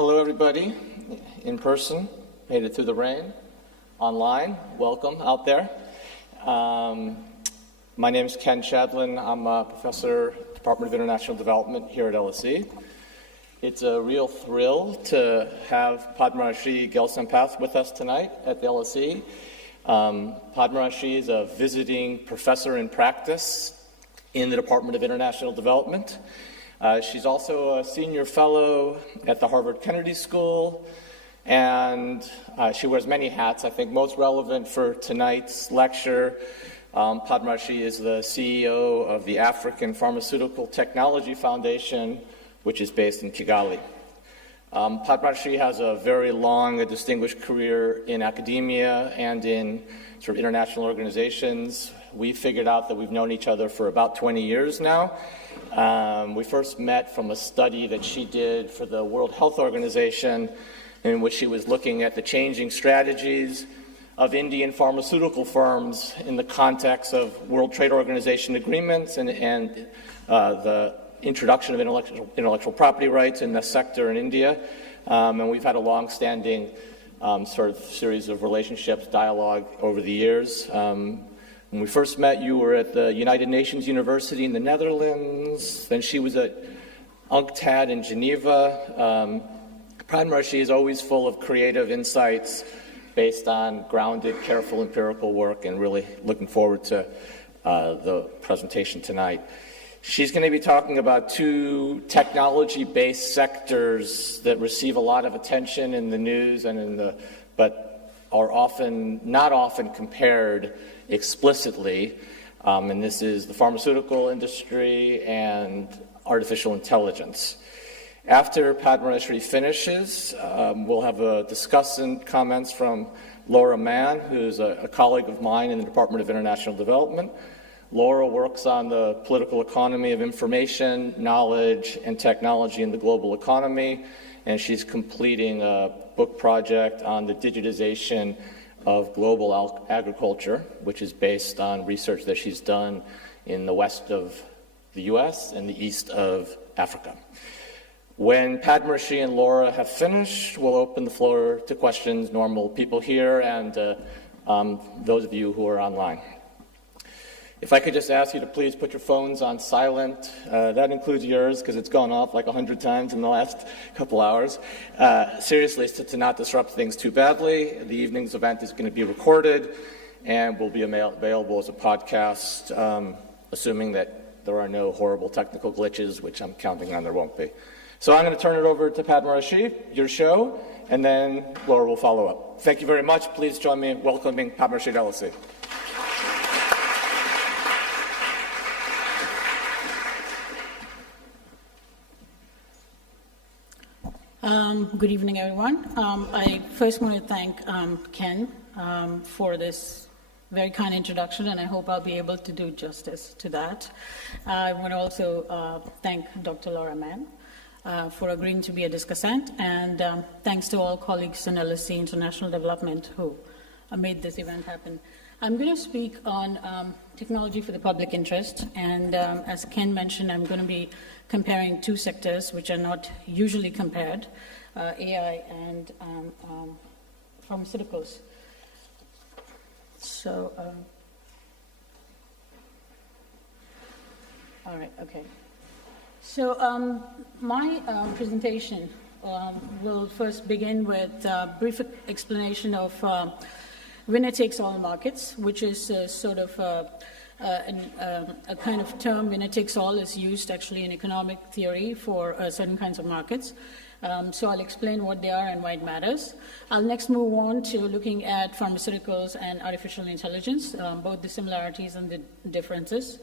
Hello, everybody. In person, made it through the rain. Online, welcome out there. My name is Ken Shadlen. I'm a professor, Department of International Development here at LSE. It's a real thrill to have Padmashree Gehl Sampath with us tonight at the LSE. Padmashree is a visiting professor in practice in the Department of International Development. She's also a senior fellow at the Harvard Kennedy School, and she wears many hats. I think most relevant for tonight's lecture, Padmashree is the CEO of the African Pharmaceutical Technology Foundation, which is based in Kigali. Padmashree has a very long, distinguished career in academia and in sort of international organizations. We figured out that we've known each other for about 20 years now. We first met from a study that she did for the World Health Organization, in which she was looking at the changing strategies of Indian pharmaceutical firms in the context of World Trade Organization agreements and the introduction of intellectual property rights in the sector in India. And we've had a long-standing sort of series of relationships, dialogue over the years. When we first met, you were at the United Nations University in the Netherlands. Then she was at UNCTAD in Geneva. Padmashree is always full of creative insights based on grounded, careful, empirical work, and really looking forward to the presentation tonight. She's going to be talking about two technology-based sectors that receive a lot of attention in the news and but are not often compared explicitly, and this is the pharmaceutical industry and artificial intelligence. After Padmashree finishes, we'll have a discussant comments from Laura Mann, who's a colleague of mine in the Department of International Development. Laura works on the political economy of information, knowledge, and technology in the global economy, and she's completing a book project on the digitization of global agriculture, which is based on research that she's done in the west of the U.S. and the east of Africa. When Padmashree and Laura have finished, we'll open the floor to questions, normal people here, and those of you who are online. If I could just ask you to please put your phones on silent. That includes yours, because it's gone off like 100 times in the last couple hours. Seriously, to not disrupt things too badly. The evening's event is going to be recorded and will be available as a podcast, assuming that there are no horrible technical glitches, which I'm counting on there won't be. So I'm going to turn it over to Padmashree, your show, and then Laura will follow up. Thank you very much. Please join me in welcoming Padmashree to LSE. Good evening, everyone. I first want to thank Ken for this very kind introduction, and I hope I'll be able to do justice to that. I want to also thank Dr. Laura Mann for agreeing to be a discussant, and thanks to all colleagues in LSE International Development who made this event happen. I'm going to speak on technology for the public interest, and as Ken mentioned, I'm going to be comparing two sectors which are not usually compared, AI and pharmaceuticals. So, all right, okay. So my presentation will first begin with a brief explanation of winner-takes-all markets, which is sort of a kind of term. Winner-takes-all is used actually in economic theory for certain kinds of markets. So I'll explain what they are and why it matters. I'll next move on to looking at pharmaceuticals and artificial intelligence, both the similarities and the differences,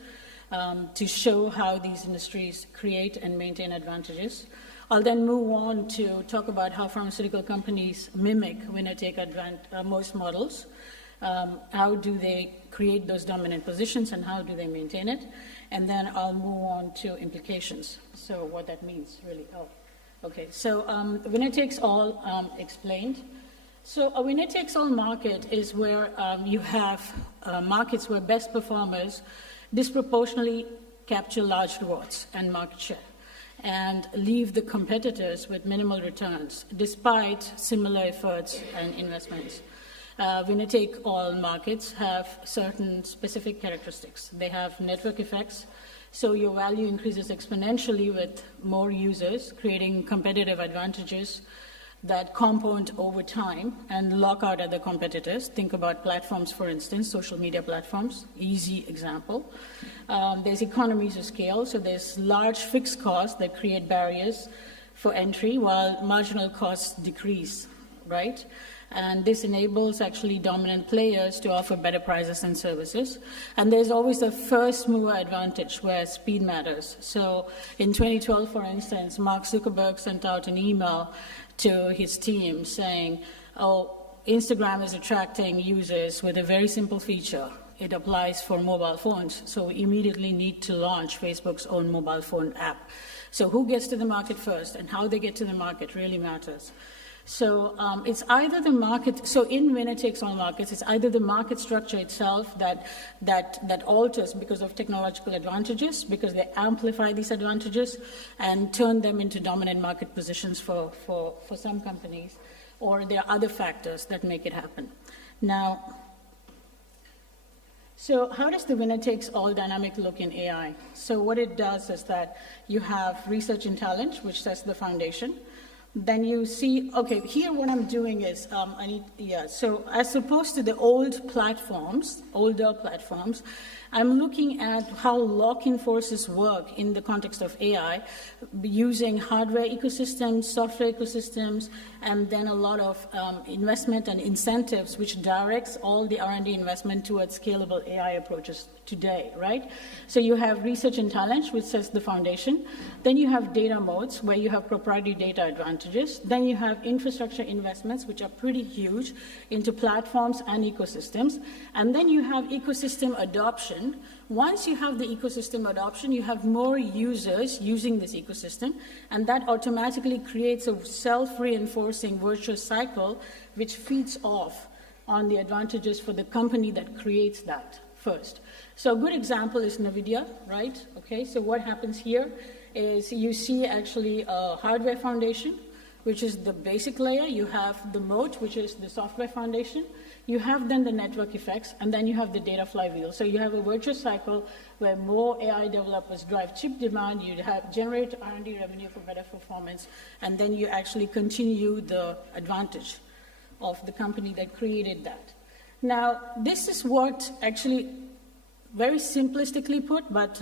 to show how these industries create and maintain advantages. I'll then move on to talk about how pharmaceutical companies mimic winner-take-most models. How do they create those dominant positions and how do they maintain it? And then I'll move on to implications. So what that means, really. Okay, so winner-takes-all explained. So a winner-takes-all market is where you have markets where best performers disproportionately capture large rewards and market share. and leave the competitors with minimal returns, despite similar efforts and investments. Winner-take-all markets have certain specific characteristics. They have network effects, so your value increases exponentially with more users, creating competitive advantages that compound over time and lock out other competitors. Think about platforms, for instance, social media platforms, easy example. There's economies of scale, so there's large fixed costs that create barriers for entry while marginal costs decrease, right? And this enables actually dominant players to offer better prices and services. And there's always a first mover advantage where speed matters. So in 2012, for instance, Mark Zuckerberg sent out an email to his team saying, oh, Instagram is attracting users with a very simple feature. It applies for mobile phones, so we immediately need to launch Facebook's own mobile phone app. So who gets to the market first and how they get to the market really matters. So it's either the market, so in winner-takes-all markets, it's either the market structure itself that alters because of technological advantages, because they amplify these advantages and turn them into dominant market positions for some companies, or there are other factors that make it happen. Now, so how does the winner-takes-all dynamic look in AI? So what it does is that you have research and talent, which sets the foundation. Then you see, okay, here what I'm doing is, so as opposed to the older platforms, I'm looking at how lock-in forces work in the context of AI, using hardware ecosystems, software ecosystems, and then a lot of investment and incentives, which directs all the R&D investment towards scalable AI approaches today, right? So you have research and talent, which sets the foundation. Then you have data modes, where you have proprietary data advantages. Then you have infrastructure investments, which are pretty huge, into platforms and ecosystems. And then you have ecosystem adoption. Once you have the ecosystem adoption, you have more users using this ecosystem, and that automatically creates a self-reinforcing virtuous cycle, which feeds off on the advantages for the company that creates that first. So a good example is NVIDIA, right? Okay, so what happens here is you see actually a hardware foundation, which is the basic layer. You have the moat, which is the software foundation. You have then the network effects, and then you have the data flywheel. So you have a virtuous cycle where more AI developers drive chip demand, you generate R&D revenue for better performance, and then you actually continue the advantage of the company that created that. Now, this is what actually, very simplistically put, but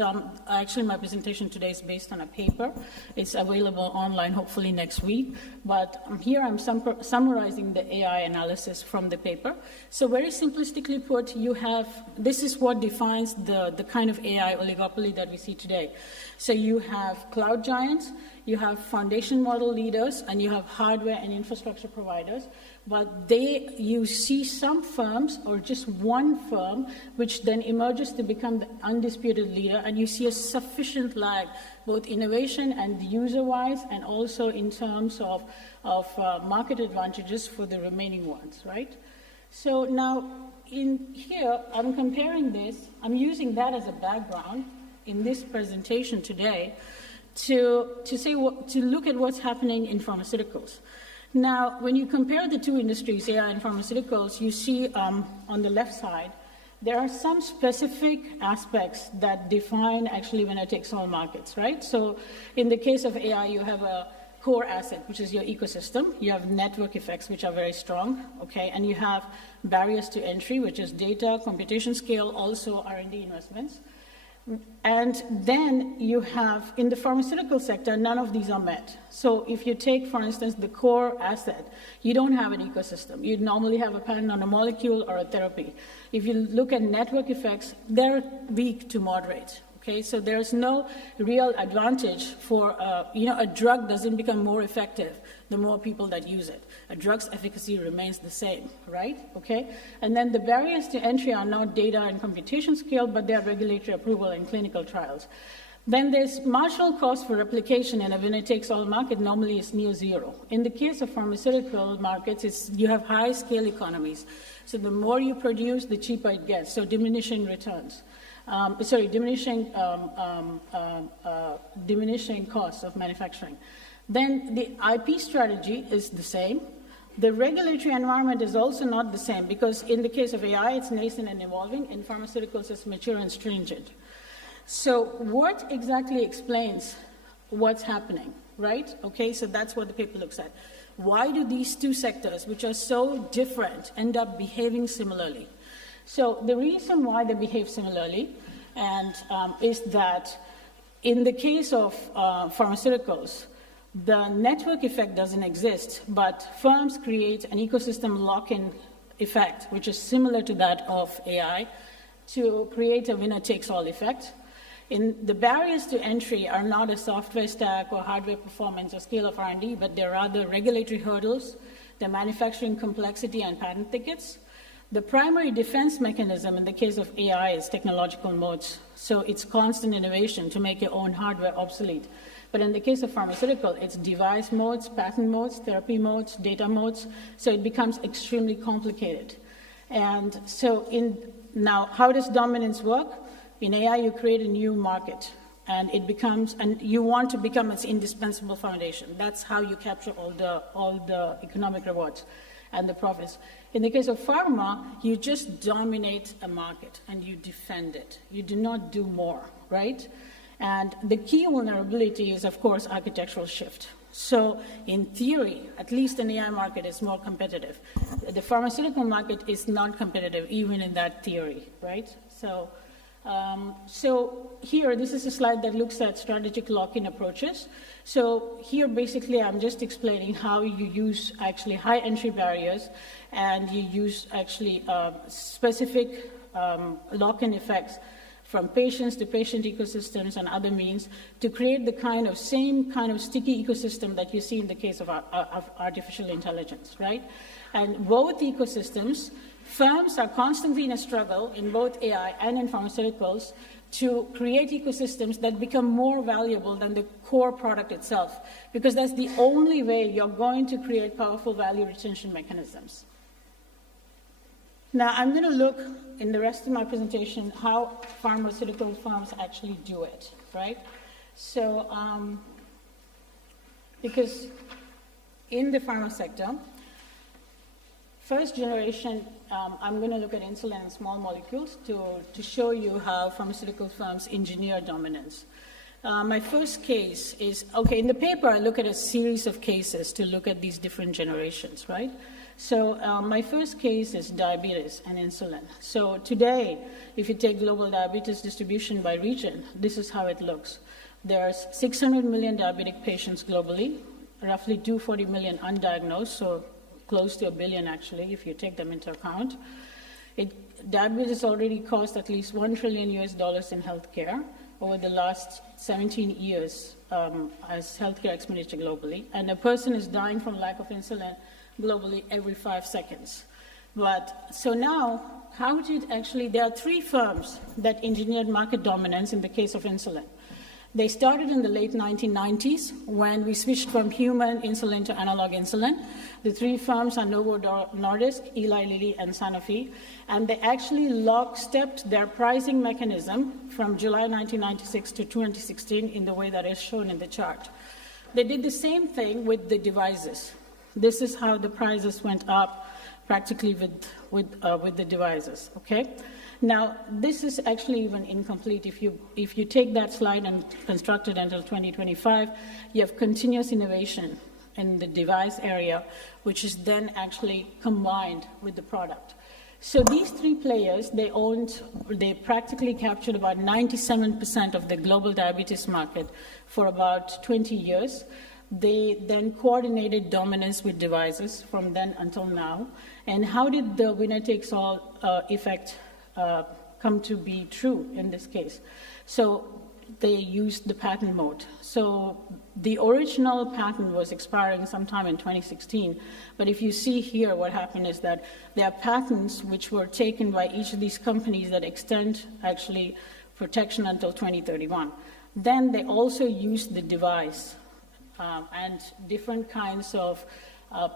actually my presentation today is based on a paper. It's available online hopefully next week, but here I'm summarizing the AI analysis from the paper. So very simplistically put, you have, this is what defines the kind of AI oligopoly that we see today. So you have cloud giants, you have foundation model leaders, and you have hardware and infrastructure providers. But you see some firms or just one firm, which then emerges to become the undisputed leader, and you see a sufficient lag, both innovation and user-wise, and also in terms of market advantages for the remaining ones, right? So now in here, I'm comparing this, I'm using that as a background in this presentation today to look at what's happening in pharmaceuticals. Now, when you compare the two industries, AI and pharmaceuticals, you see on the left side, there are some specific aspects that define actually winner-takes-all markets, right? So in the case of AI, you have a core asset, which is your ecosystem. You have network effects, which are very strong, okay? And you have barriers to entry, which is data, computation scale, also R&D investments. And then you have, in the pharmaceutical sector, none of these are met. So if you take, for instance, the core asset, you don't have an ecosystem. You'd normally have a patent on a molecule or a therapy. If you look at network effects, they're weak to moderate. Okay, so there's no real advantage for, a drug doesn't become more effective the more people that use it. A drug's efficacy remains the same, right? Okay, and then the barriers to entry are not data and computation scale, but they are regulatory approval and clinical trials. Then there's marginal cost for replication in a winner-takes-all market normally is near zero. In the case of pharmaceutical markets, you have high scale economies. So the more you produce, the cheaper it gets, so diminishing returns. diminishing costs of manufacturing. Then the IP strategy is the same. The regulatory environment is also not the same because in the case of AI, it's nascent and evolving. In pharmaceuticals, it's mature and stringent. So what exactly explains what's happening, right? Okay, so that's what the paper looks at. Why do these two sectors, which are so different, end up behaving similarly? So the reason why they behave similarly is that in the case of pharmaceuticals, the network effect doesn't exist, but firms create an ecosystem lock-in effect, which is similar to that of AI, to create a winner-takes-all effect. The barriers to entry are not a software stack or hardware performance or scale of R&D, but they're rather regulatory hurdles, the manufacturing complexity and patent thickets. The primary defense mechanism in the case of AI is technological moats, so it's constant innovation to make your own hardware obsolete. But in the case of pharmaceutical, it's device moats, patent moats, therapy moats, data moats, so it becomes extremely complicated. And so now, how does dominance work? In AI, you create a new market, and you want to become its indispensable foundation. That's how you capture all the economic rewards and the profits. In the case of pharma, you just dominate a market and you defend it. You do not do more, right? And the key vulnerability is, of course, architectural shift. So in theory, at least an AI market is more competitive. The pharmaceutical market is not competitive, even in that theory, right? So here, this is a slide that looks at strategic lock-in approaches. So here, basically, I'm just explaining how you use actually high entry barriers and you use actually specific lock-in effects from patients to patient ecosystems and other means to create the same kind of sticky ecosystem that you see in the case of artificial intelligence, right? And both ecosystems, firms are constantly in a struggle in both AI and in pharmaceuticals to create ecosystems that become more valuable than the core product itself, because that's the only way you're going to create powerful value retention mechanisms. Now, I'm going to look in the rest of my presentation how pharmaceutical firms actually do it, right? So, because in the pharma sector, first generation, I'm going to look at insulin and small molecules to show you how pharmaceutical firms engineer dominance. My first case is, okay, in the paper I look at a series of cases to look at these different generations, right? So my first case is diabetes and insulin. So today, if you take global diabetes distribution by region, this is how it looks. There's 600 million diabetic patients globally, roughly 240 million undiagnosed, so close to 1 billion actually, if you take them into account. Diabetes already cost at least $1 trillion in healthcare over the last 17 years as healthcare expenditure globally. And a person is dying from lack of insulin globally every 5 seconds. So now, there are 3 firms that engineered market dominance in the case of insulin. They started in the late 1990s when we switched from human insulin to analog insulin. The 3 firms are Novo Nordisk, Eli Lilly, and Sanofi, and they actually lockstepped their pricing mechanism from July 1996 to 2016 in the way that is shown in the chart. They did the same thing with the devices. This is how the prices went up practically with the devices, okay? Now, this is actually even incomplete. If you take that slide and construct it until 2025, you have continuous innovation in the device area, which is then actually combined with the product. So these 3 players, they practically captured about 97% of the global diabetes market for about 20 years. They then coordinated dominance with devices from then until now. And how did the winner-takes-all effect come to be true in this case? So they used the patent mode. So the original patent was expiring sometime in 2016. But if you see here, what happened is that there are patents which were taken by each of these companies that extend actually protection until 2031. Then they also used the device and different kinds of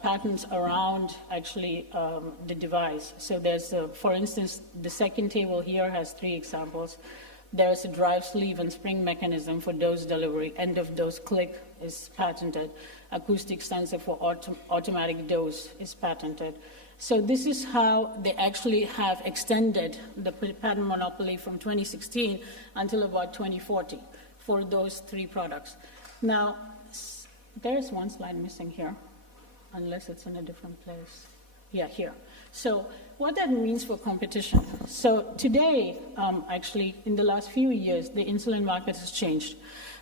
patents around actually the device. So there's, for instance, the second table here has 3 examples. There's a drive sleeve and spring mechanism for dose delivery. End of dose click is patented. Acoustic sensor for automatic dose is patented. So this is how they actually have extended the patent monopoly from 2016 until about 2040 for those 3 products. Now, there's one slide missing here, unless it's in a different place. Yeah, here. So what that means for competition. So today, actually, in the last few years, the insulin market has changed.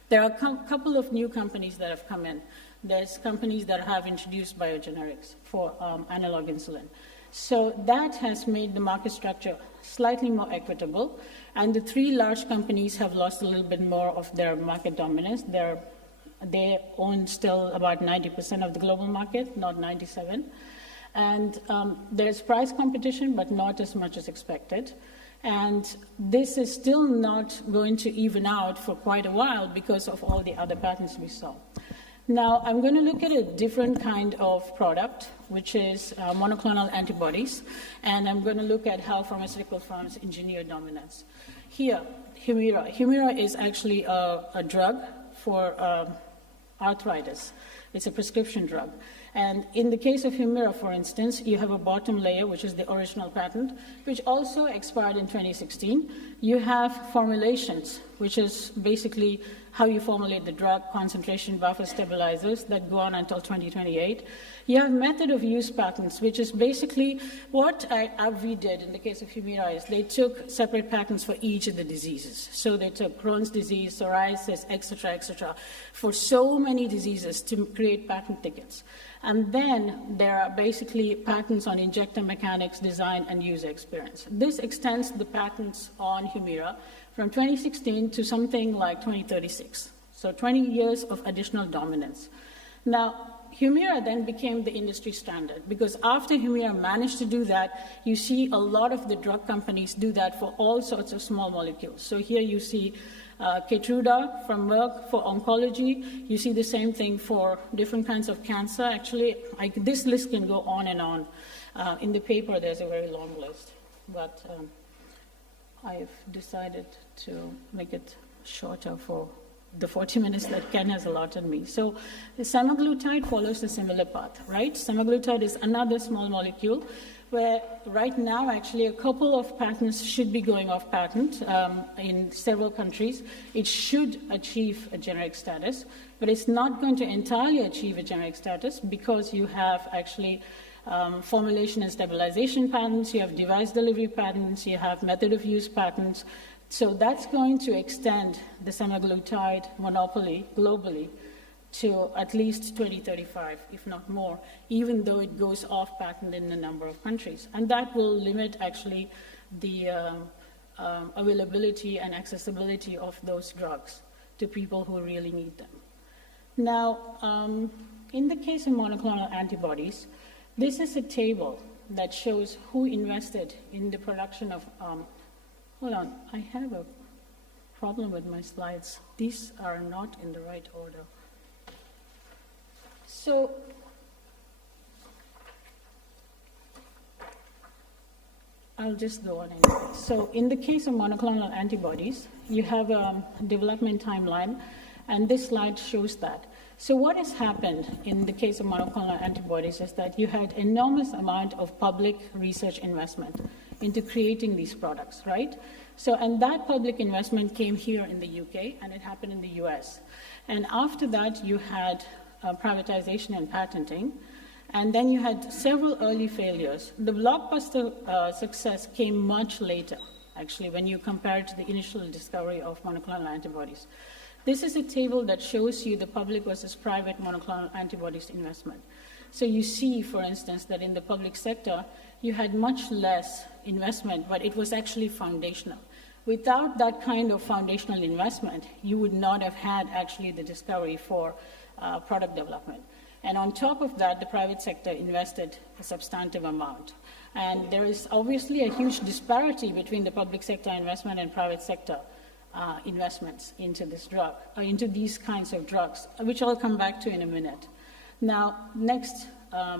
There are a couple of new companies that have come in. There's companies that have introduced biogenerics for analog insulin. So that has made the market structure slightly more equitable, and the 3 large companies have lost a little bit more of their market dominance. They own still about 90% of the global market, not 97%. And there's price competition, but not as much as expected. And this is still not going to even out for quite a while because of all the other patents we saw. Now, I'm going to look at a different kind of product, which is monoclonal antibodies, and I'm going to look at how pharmaceutical firms engineer dominance. Here, Humira. Humira is actually a drug for arthritis. It's a prescription drug. And in the case of Humira, for instance, you have a bottom layer, which is the original patent, which also expired in 2016. You have formulations, which is basically how you formulate the drug, concentration buffer stabilizers that go on until 2028. You have method of use patents, which is basically what AbbVie did in the case of Humira is they took separate patents for each of the diseases. So they took Crohn's disease, psoriasis, et cetera, for so many diseases to create patent tickets. And then there are basically patents on injector mechanics, design, and user experience. This extends the patents on Humira from 2016 to something like 2036. So 20 years of additional dominance. Now, Humira then became the industry standard because after Humira managed to do that, you see a lot of the drug companies do that for all sorts of small molecules. So here you see Keytruda from Merck for oncology. You see the same thing for different kinds of cancer. Actually, this list can go on and on. In the paper, there's a very long list, but I've decided to make it shorter for the 40 minutes that Ken has allotted me. So the semaglutide follows a similar path, right? Semaglutide is another small molecule where right now actually a couple of patents should be going off patent in several countries. It should achieve a generic status, but it's not going to entirely achieve a generic status because you have actually formulation and stabilization patents, you have device delivery patents, you have method of use patents. So that's going to extend the semaglutide monopoly globally to at least 2035, if not more, even though it goes off patent in a number of countries. And that will limit actually the availability and accessibility of those drugs to people who really need them. Now, in the case of monoclonal antibodies, this is a table that shows who invested in the production of hold on, I have a problem with my slides. These are not in the right order. So, I'll just go on anyway. So, in the case of monoclonal antibodies, you have a development timeline, and this slide shows that. So what has happened in the case of monoclonal antibodies is that you had enormous amount of public research investment into creating these products, right? So, and that public investment came here in the UK, and it happened in the US. And after that, you had privatization and patenting, and then you had several early failures. The blockbuster success came much later, actually, when you compare it to the initial discovery of monoclonal antibodies. This is a table that shows you the public versus private monoclonal antibodies investment. So you see, for instance, that in the public sector, you had much less investment, but it was actually foundational. Without that kind of foundational investment, you would not have had actually the discovery for product development. And on top of that, the private sector invested a substantive amount. And there is obviously a huge disparity between the public sector investment and private sector investments into this drug, or into these kinds of drugs, which I'll come back to in a minute. Now, next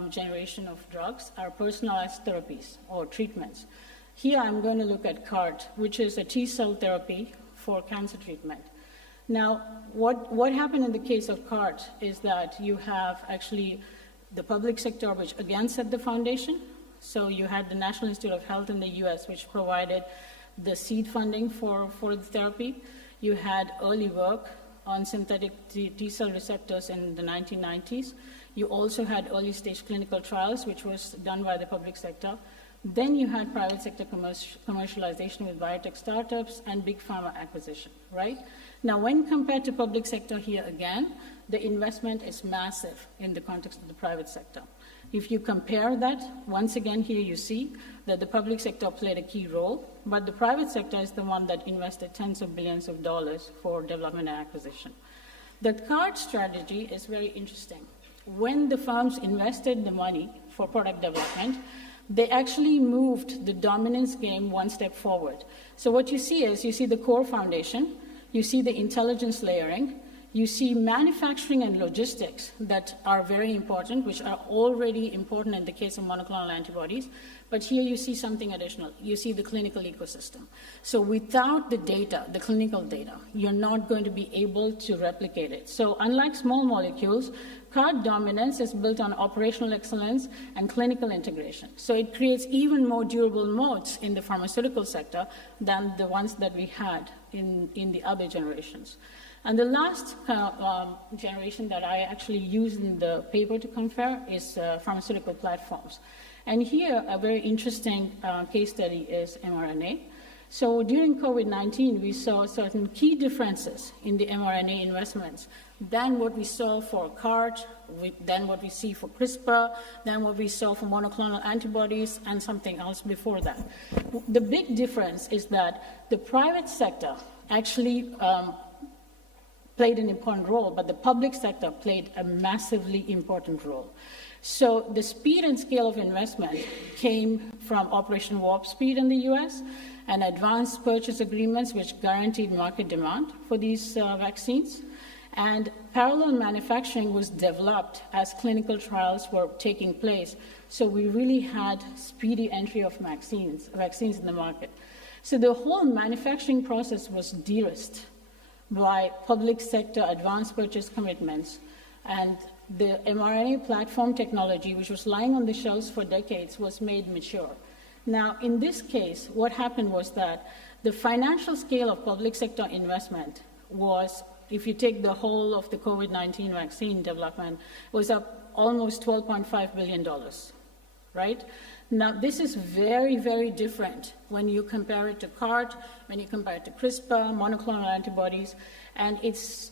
generation of drugs are personalized therapies or treatments. Here I'm going to look at CART, which is a T-cell therapy for cancer treatment. Now, what happened in the case of CART is that you have actually the public sector, which again set the foundation. So you had the National Institute of Health in the US, which provided the seed funding for the therapy. You had early work on synthetic T-cell receptors in the 1990s. You also had early stage clinical trials, which was done by the public sector. Then you had private sector commercialization with biotech startups and big pharma acquisition, right? Now, when compared to public sector here again, the investment is massive in the context of the private sector. If you compare that, once again here you see that the public sector played a key role, but the private sector is the one that invested tens of billions of dollars for development and acquisition. The CART strategy is very interesting. When the firms invested the money for product development, they actually moved the dominance game one step forward. So what you see is, you see the core foundation, you see the intelligence layering, you see manufacturing and logistics that are very important, which are already important in the case of monoclonal antibodies. But here you see something additional. You see the clinical ecosystem. So without the data, the clinical data, you're not going to be able to replicate it. So unlike small molecules, CART dominance is built on operational excellence and clinical integration. So it creates even more durable moats in the pharmaceutical sector than the ones that we had in the other generations. And the last generation that I actually used in the paper to compare is pharmaceutical platforms. And here, a very interesting case study is mRNA. So during COVID-19, we saw certain key differences in the mRNA investments than what we saw for CART, than what we see for CRISPR, than what we saw for monoclonal antibodies, and something else before that. The big difference is that the private sector actually played an important role, but the public sector played a massively important role. So the speed and scale of investment came from Operation Warp Speed in the US and advanced purchase agreements which guaranteed market demand for these vaccines. And parallel manufacturing was developed as clinical trials were taking place. So we really had speedy entry of vaccines in the market. So the whole manufacturing process was de-risked by public sector advanced purchase commitments. And the mRNA platform technology, which was lying on the shelves for decades, was made mature. Now, in this case, what happened was that the financial scale of public sector investment was, if you take the whole of the COVID-19 vaccine development, was up almost $12.5 billion, right? Now, this is very, very different when you compare it to CART, when you compare it to CRISPR, monoclonal antibodies, and it's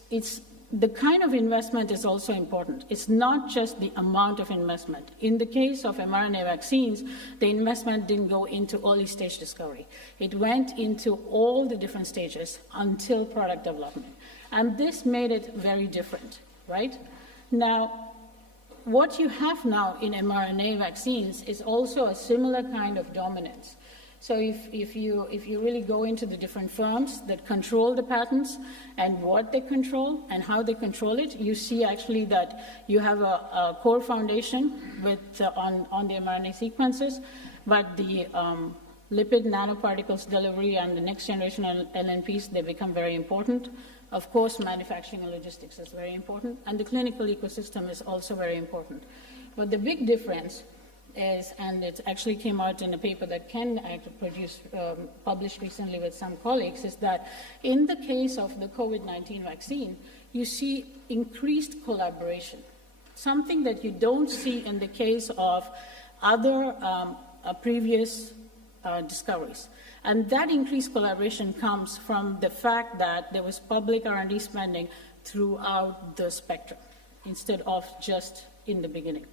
the kind of investment is also important. It's not just the amount of investment. In the case of mRNA vaccines, the investment didn't go into early stage discovery. It went into all the different stages until product development. And this made it very different, right? Now, what you have now in mRNA vaccines is also a similar kind of dominance. So if you really go into the different firms that control the patents and what they control and how they control it, you see actually that you have a core foundation with on the mRNA sequences, but the lipid nanoparticles delivery and the next generation LNPs, they become very important. Of course, manufacturing and logistics is very important, and the clinical ecosystem is also very important. But the big difference is, and it actually came out in a paper that Ken published recently with some colleagues, is that in the case of the COVID-19 vaccine, you see increased collaboration, something that you don't see in the case of other previous discoveries. And that increased collaboration comes from the fact that there was public R&D spending throughout the spectrum, instead of just in the beginning.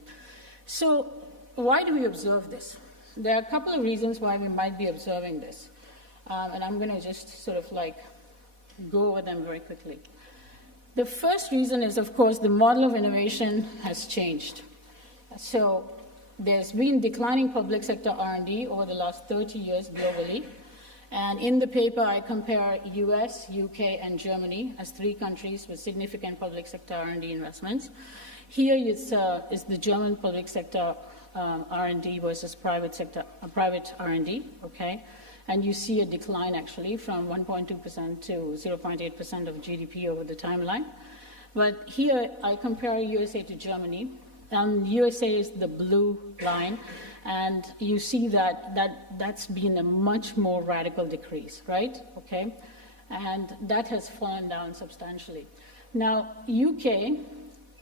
So why do we observe this? There are a couple of reasons why we might be observing this. And I'm going to just sort of like go over them very quickly. The first reason is, of course, the model of innovation has changed. So there's been declining public sector R&D over the last 30 years globally. And in the paper, I compare US, UK, and Germany as three countries with significant public sector R&D investments. Here is the German public sector R&D versus private sector, private R&D, okay? And you see a decline actually from 1.2% to 0.8% of GDP over the timeline. But here I compare USA to Germany, and USA is the blue line, and you see that's been a much more radical decrease, right? Okay, and that has fallen down substantially. Now, UK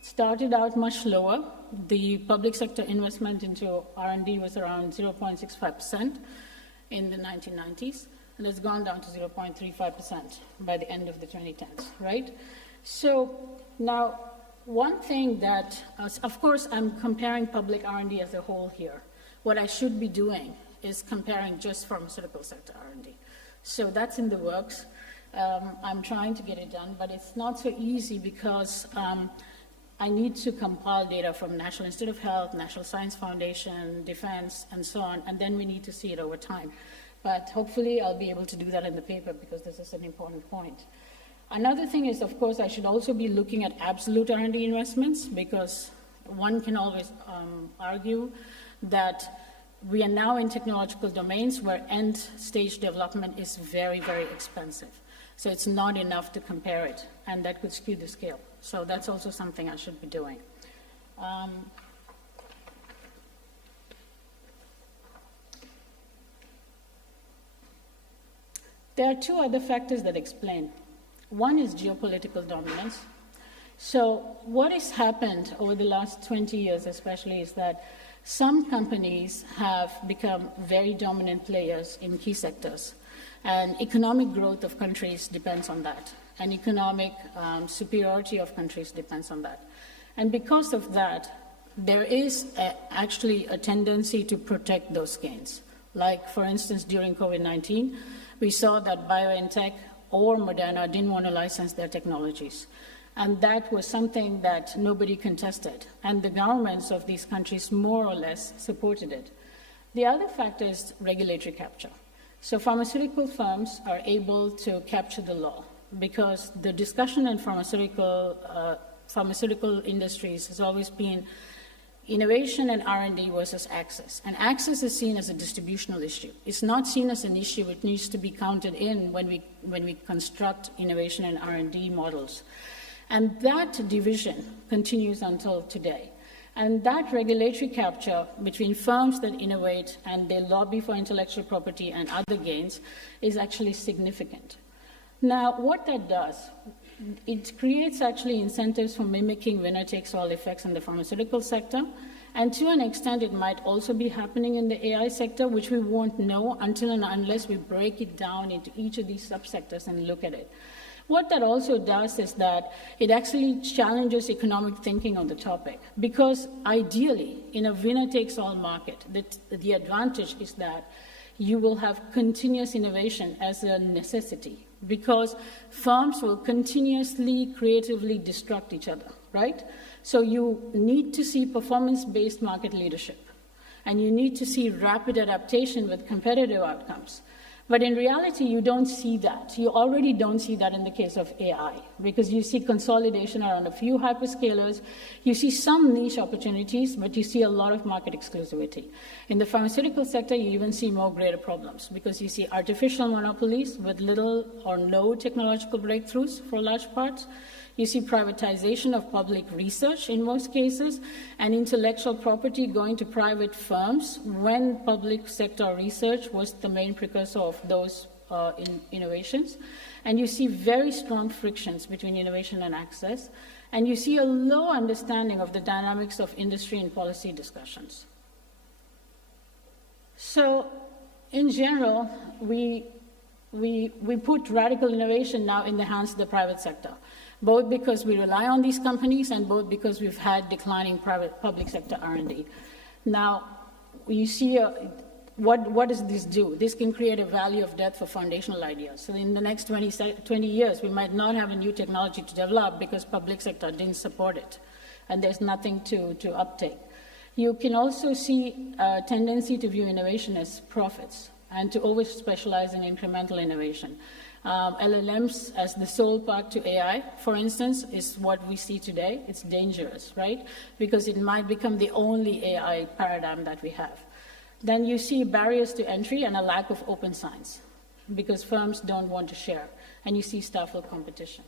started out much lower. The public sector investment into R&D was around 0.65% in the 1990s, and it's gone down to 0.35% by the end of the 2010s, right? So now, one thing that, of course, I'm comparing public R&D as a whole here. What I should be doing is comparing just pharmaceutical sector R&D. So that's in the works. I'm trying to get it done, but it's not so easy because I need to compile data from National Institute of Health, National Science Foundation, Defense, and so on, and then we need to see it over time. But hopefully I'll be able to do that in the paper because this is an important point. Another thing is, of course, I should also be looking at absolute R&D investments because one can always argue that we are now in technological domains where end-stage development is very, very expensive. So it's not enough to compare it, and that could skew the scale. So that's also something I should be doing. There are two other factors that explain. One is geopolitical dominance. So what has happened over the last 20 years especially is that some companies have become very dominant players in key sectors. And economic growth of countries depends on that. And economic superiority of countries depends on that. And because of that, there is actually a tendency to protect those gains. Like, for instance, during COVID-19, we saw that BioNTech or Moderna didn't want to license their technologies. And that was something that nobody contested. And the governments of these countries more or less supported it. The other factor is regulatory capture. So pharmaceutical firms are able to capture the law because the discussion in pharmaceutical industries has always been innovation and R&D versus access. And access is seen as a distributional issue. It's not seen as an issue which needs to be counted in when we construct innovation and R&D models. And that division continues until today. And that regulatory capture between firms that innovate and they lobby for intellectual property and other gains is actually significant. Now, what that does, it creates actually incentives for mimicking winner-takes-all effects in the pharmaceutical sector. And to an extent, it might also be happening in the AI sector, which we won't know until and unless we break it down into each of these subsectors and look at it. What that also does is that it actually challenges economic thinking on the topic, because ideally, in a winner-takes-all market, the advantage is that you will have continuous innovation as a necessity, because firms will continuously, creatively disrupt each other, right? So you need to see performance-based market leadership, and you need to see rapid adaptation with competitive outcomes. But in reality, you don't see that. You already don't see that in the case of AI, because you see consolidation around a few hyperscalers. You see some niche opportunities, but you see a lot of market exclusivity. In the pharmaceutical sector, you even see more greater problems, because you see artificial monopolies with little or no technological breakthroughs for large parts. You see privatization of public research in most cases, and intellectual property going to private firms when public sector research was the main precursor of those innovations. And you see very strong frictions between innovation and access. And you see a low understanding of the dynamics of industry and policy discussions. So in general, we put radical innovation now in the hands of the private sector, both because we rely on these companies and both because we've had declining public sector R&D. Now, you see what does this do? This can create a valley of death for foundational ideas. So in the next 20 years, we might not have a new technology to develop because public sector didn't support it, and there's nothing to uptake. You can also see a tendency to view innovation as profits and to over-specialize in incremental innovation. LLMs as the sole path to AI, for instance, is what we see today. It's dangerous, right? Because it might become the only AI paradigm that we have. Then you see barriers to entry and a lack of open science because firms don't want to share, and you see stifle competition.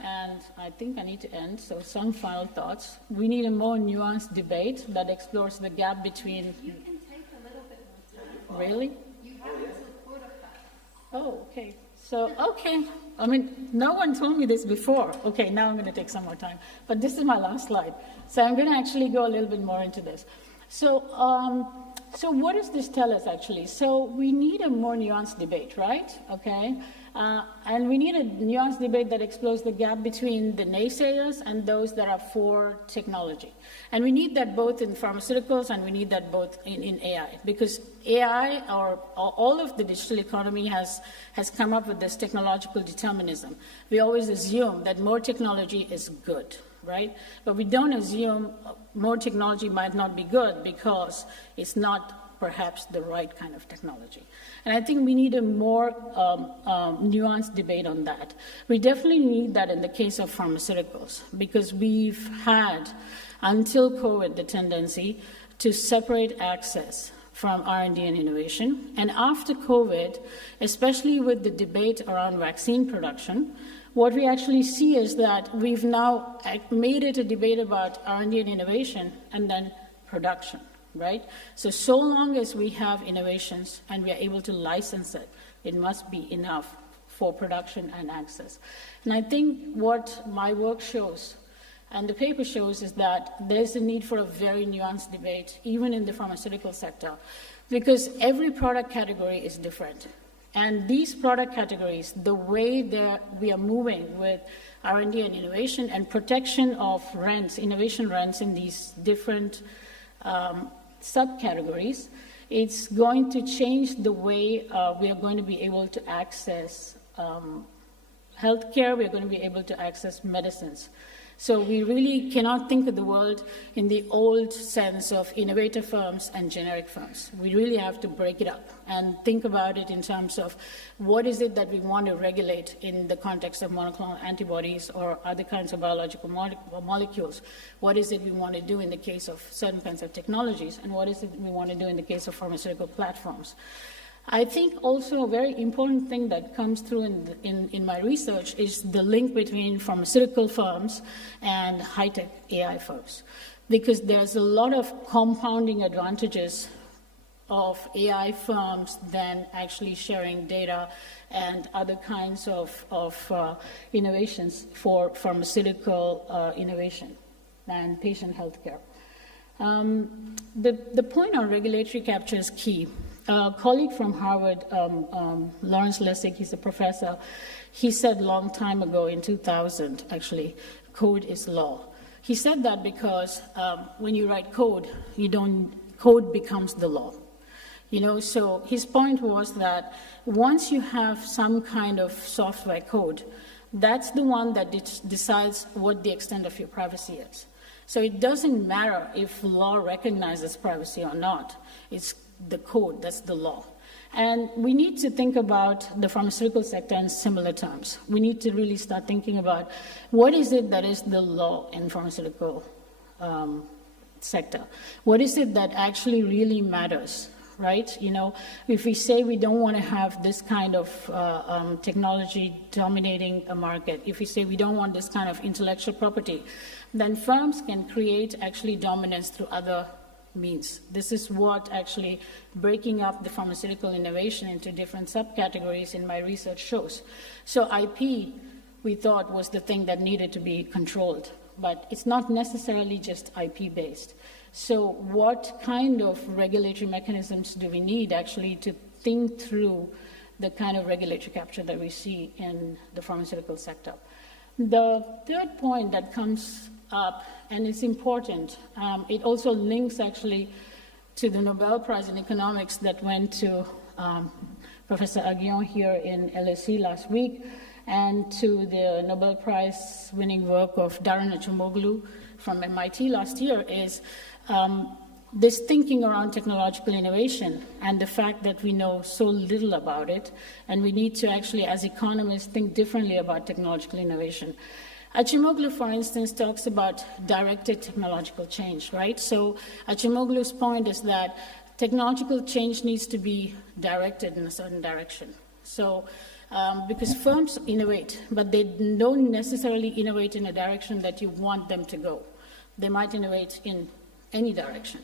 And I think I need to end, so some final thoughts. We need a more nuanced debate that explores the gap between... You can take a little bit more time. Really? You have until 5:45. Oh, okay. So, okay. I mean, no one told me this before. Okay, now I'm going to take some more time. But this is my last slide. So I'm going to actually go a little bit more into this. So, so what does this tell us, actually? So we need a more nuanced debate, right? Okay. And we need a nuanced debate that explores the gap between the naysayers and those that are for technology. And we need that both in pharmaceuticals and we need that both in AI, because AI or all of the digital economy has come up with this technological determinism. We always assume that more technology is good, right? But we don't assume more technology might not be good because it's not perhaps the right kind of technology. And I think we need a more nuanced debate on that. We definitely need that in the case of pharmaceuticals, because we've had, until COVID, the tendency to separate access from R&D and innovation. And after COVID, especially with the debate around vaccine production, what we actually see is that we've now made it a debate about R&D and innovation and then production. Right? So long as we have innovations and we are able to license it, it must be enough for production and access. And I think what my work shows and the paper shows is that there's a need for a very nuanced debate, even in the pharmaceutical sector, because every product category is different. And these product categories, the way that we are moving with R&D and innovation and protection of rents, innovation rents in these different subcategories, it's going to change the way we are going to be able to access healthcare, we're going to be able to access medicines. So we really cannot think of the world in the old sense of innovative firms and generic firms. We really have to break it up and think about it in terms of what is it that we want to regulate in the context of monoclonal antibodies or other kinds of biological molecules. What is it we want to do in the case of certain kinds of technologies, and what is it we want to do in the case of pharmaceutical platforms. I think also a very important thing that comes through in my research is the link between pharmaceutical firms and high-tech AI firms, because there's a lot of compounding advantages of AI firms than actually sharing data and other kinds of innovations for pharmaceutical innovation and patient healthcare. The point on regulatory capture is key. A colleague from Harvard, Lawrence Lessig, he's a professor, he said a long time ago, in 2000 actually, code is law. He said that because when you write code, code becomes the law. So his point was that once you have some kind of software code, that's the one that decides what the extent of your privacy is. So it doesn't matter if law recognizes privacy or not. It's the code, that's the law. And we need to think about the pharmaceutical sector in similar terms. We need to really start thinking about what is it that is the law in pharmaceutical sector? What is it that actually really matters, right? If we say we don't want to have this kind of technology dominating a market, if we say we don't want this kind of intellectual property, then firms can create actually dominance through other means. This is what actually breaking up the pharmaceutical innovation into different subcategories in my research shows. So IP, we thought, was the thing that needed to be controlled, but it's not necessarily just IP-based. So what kind of regulatory mechanisms do we need actually to think through the kind of regulatory capture that we see in the pharmaceutical sector? The third point that comes up, and it's important, it also links actually to the Nobel Prize in Economics that went to Professor Aguillon here in LSE last week, and to the Nobel Prize winning work of Daron Acemoglu from MIT last year, is this thinking around technological innovation and the fact that we know so little about it, and we need to actually, as economists, think differently about technological innovation. Acemoglu, for instance, talks about directed technological change, right? So Acemoglu's point is that technological change needs to be directed in a certain direction. So, because firms innovate, but they don't necessarily innovate in a direction that you want them to go. They might innovate in any direction.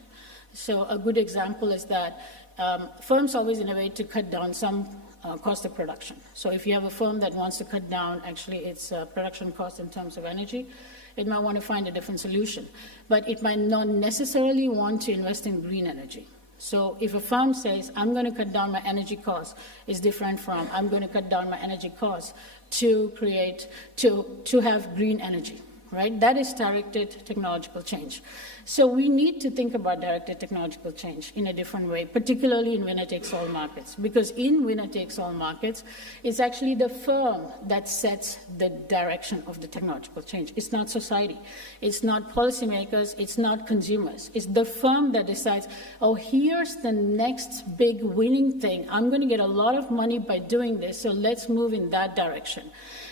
So a good example is that firms always innovate to cut down some cost of production. So if you have a firm that wants to cut down actually its production cost in terms of energy, it might want to find a different solution. But it might not necessarily want to invest in green energy. So if a firm says, I'm going to cut down my energy costs, is different from I'm going to cut down my energy costs to have green energy, right? That is directed technological change. So we need to think about directed technological change in a different way, particularly in winner-takes-all markets, because in winner-takes-all markets, it's actually the firm that sets the direction of the technological change. It's not society. It's not policymakers. It's not consumers. It's the firm that decides, oh, here's the next big winning thing. I'm going to get a lot of money by doing this, so let's move in that direction.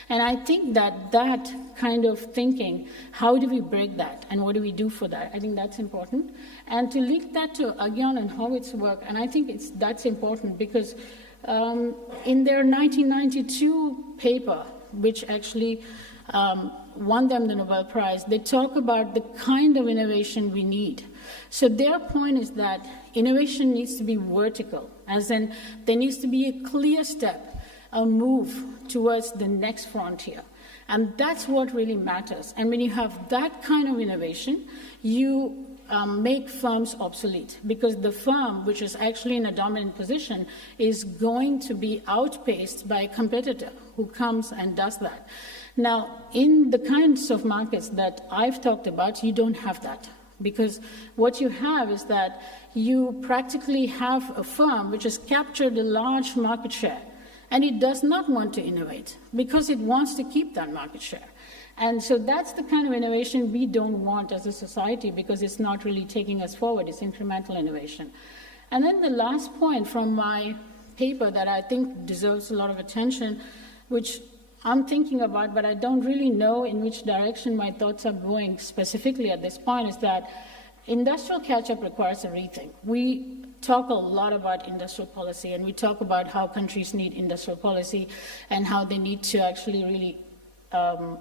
And I think that that kind of thinking, how do we break that and what do we do for that? I think that's important. And to link that to Aghion and Howitt's work, and I think that's important because in their 1992 paper, which actually won them the Nobel Prize, they talk about the kind of innovation we need. So their point is that innovation needs to be vertical, as in there needs to be a clear step, a move towards the next frontier. And that's what really matters. And when you have that kind of innovation, you make firms obsolete, because the firm, which is actually in a dominant position, is going to be outpaced by a competitor who comes and does that. Now, in the kinds of markets that I've talked about, you don't have that, because what you have is that you practically have a firm which has captured a large market share, and it does not want to innovate because it wants to keep that market share. And so that's the kind of innovation we don't want as a society, because it's not really taking us forward. It's incremental innovation. And then the last point from my paper that I think deserves a lot of attention, which I'm thinking about, but I don't really know in which direction my thoughts are going specifically at this point, is that industrial catch-up requires a rethink. We talk a lot about industrial policy, and we talk about how countries need industrial policy and how they need to actually really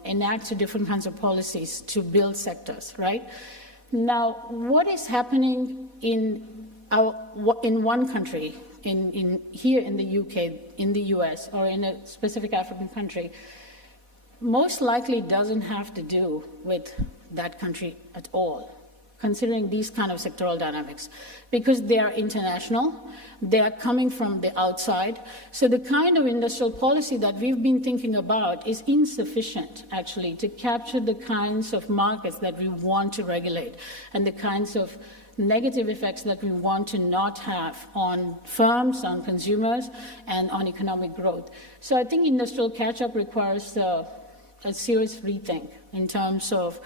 enact different kinds of policies to build sectors, right? Now, what is happening in one country, here in the UK, in the US, or in a specific African country, most likely doesn't have to do with that country at all, considering these kind of sectoral dynamics, because they are international, they are coming from the outside. So the kind of industrial policy that we've been thinking about is insufficient, actually, to capture the kinds of markets that we want to regulate and the kinds of negative effects that we want to not have on firms, on consumers, and on economic growth. So I think industrial catch-up requires a serious rethink in terms of,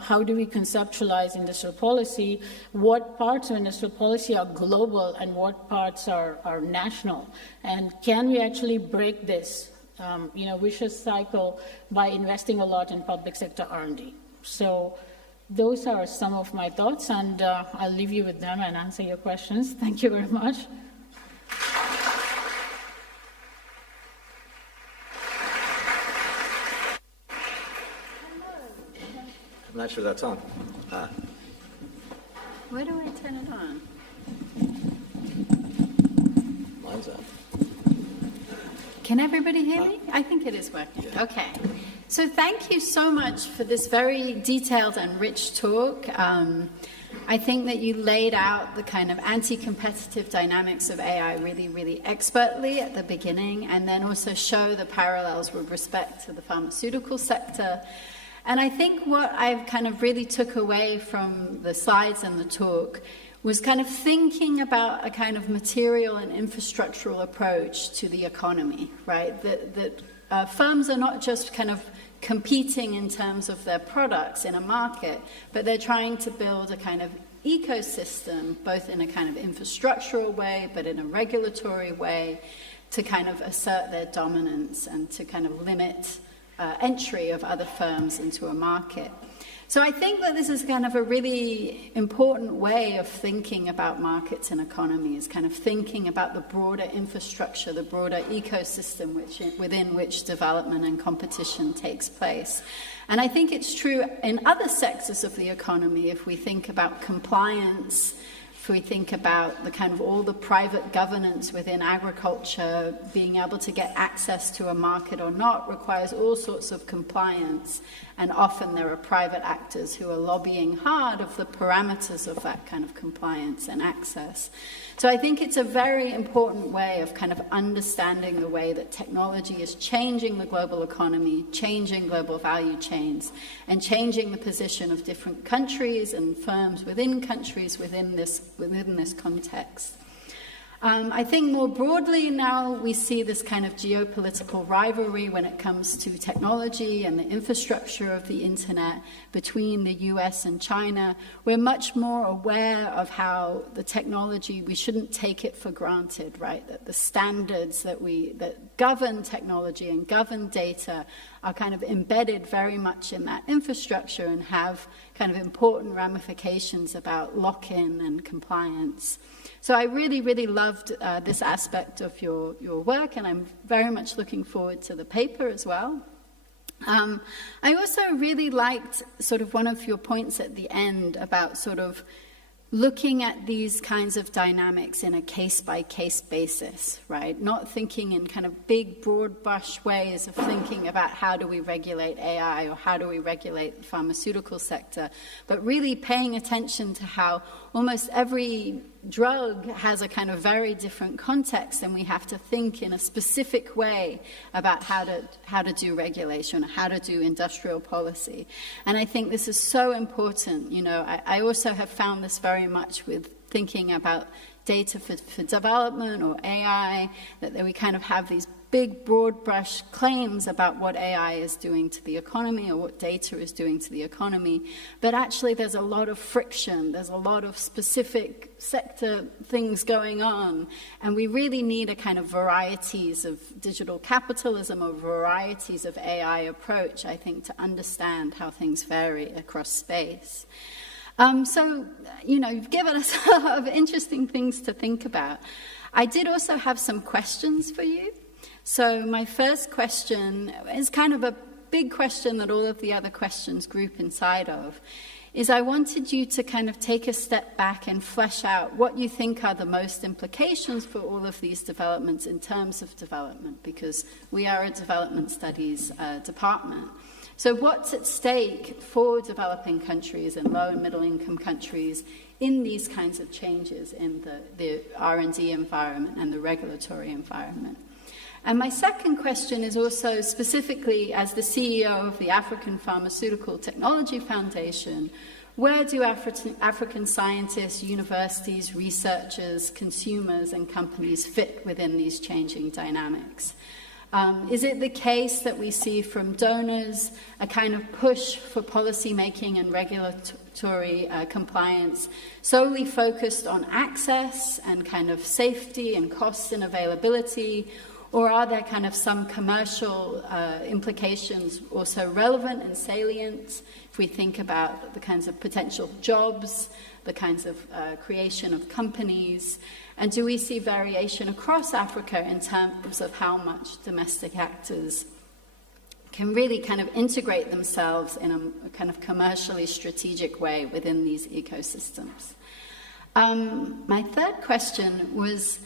how do we conceptualize industrial policy? What parts of industrial policy are global and what parts are national? And can we actually break this, vicious cycle by investing a lot in public sector R&D? So those are some of my thoughts, and I'll leave you with them and answer your questions. Thank you very much. I'm not sure that's on. Where do I turn it on? Mine's on. Can everybody hear me? I think it is working. Yeah. Okay. So thank you so much for this very detailed and rich talk. I think that you laid out the kind of anti-competitive dynamics of AI really, really expertly at the beginning, and then also show the parallels with respect to the pharmaceutical sector. And I think what I've kind of really took away from the slides and the talk was kind of thinking about a kind of material and infrastructural approach to the economy, right? That firms are not just kind of competing in terms of their products in a market, but they're trying to build a kind of ecosystem, both in a kind of infrastructural way, but in a regulatory way, to kind of assert their dominance and to kind of limit entry of other firms into a market. So I think that this is kind of a really important way of thinking about markets and economies, kind of thinking about the broader infrastructure, the broader ecosystem within which development and competition takes place. And I think it's true in other sectors of the economy. If we think about compliance, if we think about the kind of all the private governance within agriculture, being able to get access to a market or not requires all sorts of compliance. And often there are private actors who are lobbying hard of the parameters of that kind of compliance and access. So I think it's a very important way of kind of understanding the way that technology is changing the global economy, changing global value chains, and changing the position of different countries and firms within countries within this context. I think more broadly now we see this kind of geopolitical rivalry when it comes to technology and the infrastructure of the internet between the US and China. We're much more aware of how the technology, we shouldn't take it for granted, right? That the standards that govern technology and govern data are kind of embedded very much in that infrastructure and have kind of important ramifications about lock-in and compliance. So I really, really loved this aspect of your work, and I'm very much looking forward to the paper as well. I also really liked sort of one of your points at the end about sort of looking at these kinds of dynamics in a case-by-case basis, right? Not thinking in kind of big, broad-brush ways of thinking about how do we regulate AI or how do we regulate the pharmaceutical sector, but really paying attention to how almost every drug has a kind of very different context, and we have to think in a specific way about how to do regulation, how to do industrial policy. And I think this is so important. You know, I also have found this very much with thinking about data for development or AI, that we kind of have these big, broad brush claims about what AI is doing to the economy or what data is doing to the economy. But actually there's a lot of friction. There's a lot of specific sector things going on. And we really need a kind of varieties of digital capitalism or varieties of AI approach, I think, to understand how things vary across space. So, you know, you've given us a lot of interesting things to think about. I did also have some questions for you. So my first question is kind of a big question that all of the other questions group inside of, is I wanted you to kind of take a step back and flesh out what you think are the most implications for all of these developments in terms of development, because we are a development studies department. So what's at stake for developing countries and low and middle income countries in these kinds of changes in the R&D environment and the regulatory environment? And my second question is also specifically, as the CEO of the African Pharmaceutical Technology Foundation, where do African scientists, universities, researchers, consumers, and companies fit within these changing dynamics? Is it the case that we see from donors a kind of push for policy making and regulatory compliance solely focused on access and kind of safety and costs and availability? Or are there kind of some commercial implications also relevant and salient if we think about the kinds of potential jobs, the kinds of creation of companies? And do we see variation across Africa in terms of how much domestic actors can really kind of integrate themselves in a kind of commercially strategic way within these ecosystems? My third question was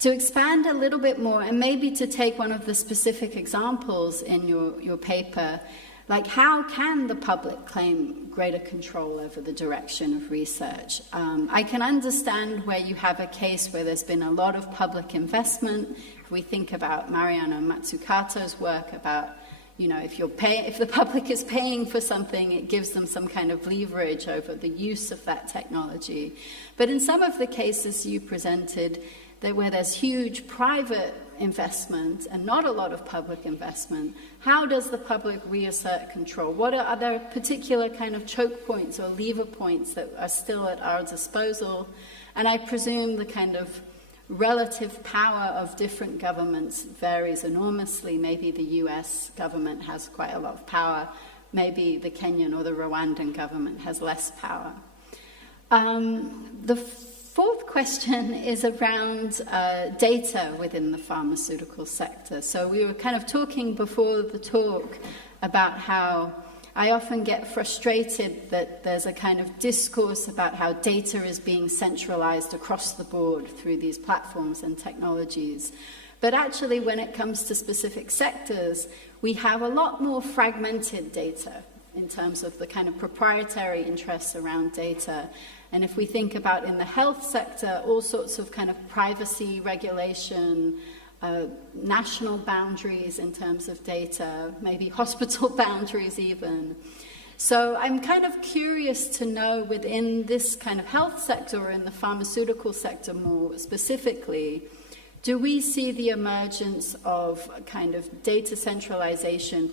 to expand a little bit more and maybe to take one of the specific examples in your paper, like how can the public claim greater control over the direction of research? I can understand where you have a case where there's been a lot of public investment. If we think about Mariano Mazzucato's work about, you know, if the public is paying for something, it gives them some kind of leverage over the use of that technology. But in some of the cases you presented, where there's huge private investment and not a lot of public investment, how does the public reassert control? Are there particular kind of choke points or lever points that are still at our disposal? And I presume the kind of relative power of different governments varies enormously. Maybe the US government has quite a lot of power. Maybe the Kenyan or the Rwandan government has less power. The fourth question is around data within the pharmaceutical sector. So we were kind of talking before the talk about how I often get frustrated that there's a kind of discourse about how data is being centralized across the board through these platforms and technologies. But actually, when it comes to specific sectors, we have a lot more fragmented data in terms of the kind of proprietary interests around data. And if we think about in the health sector, all sorts of kind of privacy regulation, national boundaries in terms of data, maybe hospital boundaries even. So I'm kind of curious to know within this kind of health sector or in the pharmaceutical sector more specifically, do we see the emergence of a kind of data centralization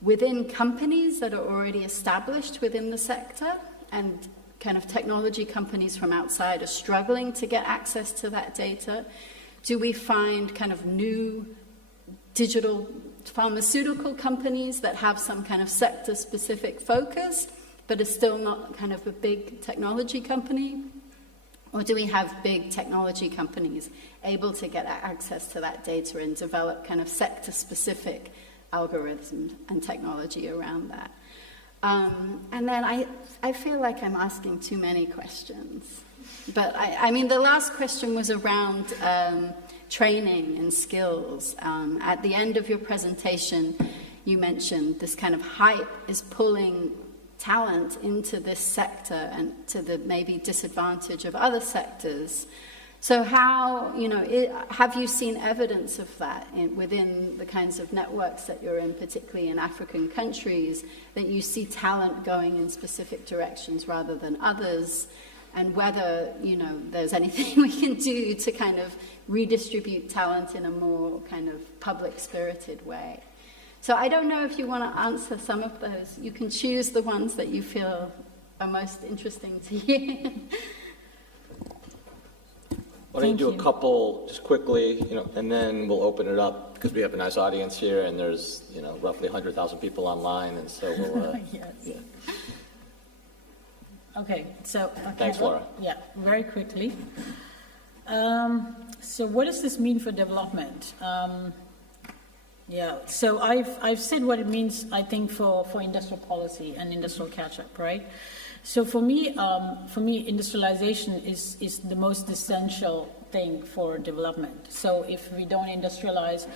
within companies that are already established within the sector, and kind of technology companies from outside are struggling to get access to that data? Do we find kind of new digital pharmaceutical companies that have some kind of sector-specific focus, but are still not kind of a big technology company? Or do we have big technology companies able to get access to that data and develop kind of sector-specific algorithms and technology around that? And then I feel like I'm asking too many questions. But I mean, the last question was around training and skills. At the end of your presentation, you mentioned this kind of hype is pulling talent into this sector and to the maybe disadvantage of other sectors. So how, have you seen evidence of that within the kinds of networks that you're in, particularly in African countries, that you see talent going in specific directions rather than others? And whether, there's anything we can do to kind of redistribute talent in a more kind of public-spirited way. So I don't know if you want to answer some of those. You can choose the ones that you feel are most interesting to you. Why don't you do a couple just quickly, and then we'll open it up because we have a nice audience here, and there's, roughly 100,000 people online, and so we'll. Yes. Yeah. Okay, so... Thanks, Laura. Yeah, very quickly. So what does this mean for development? So I've said what it means, I think, for industrial policy and industrial catch-up, right? So for me, industrialization is the most essential thing for development. So if we don't industrialize,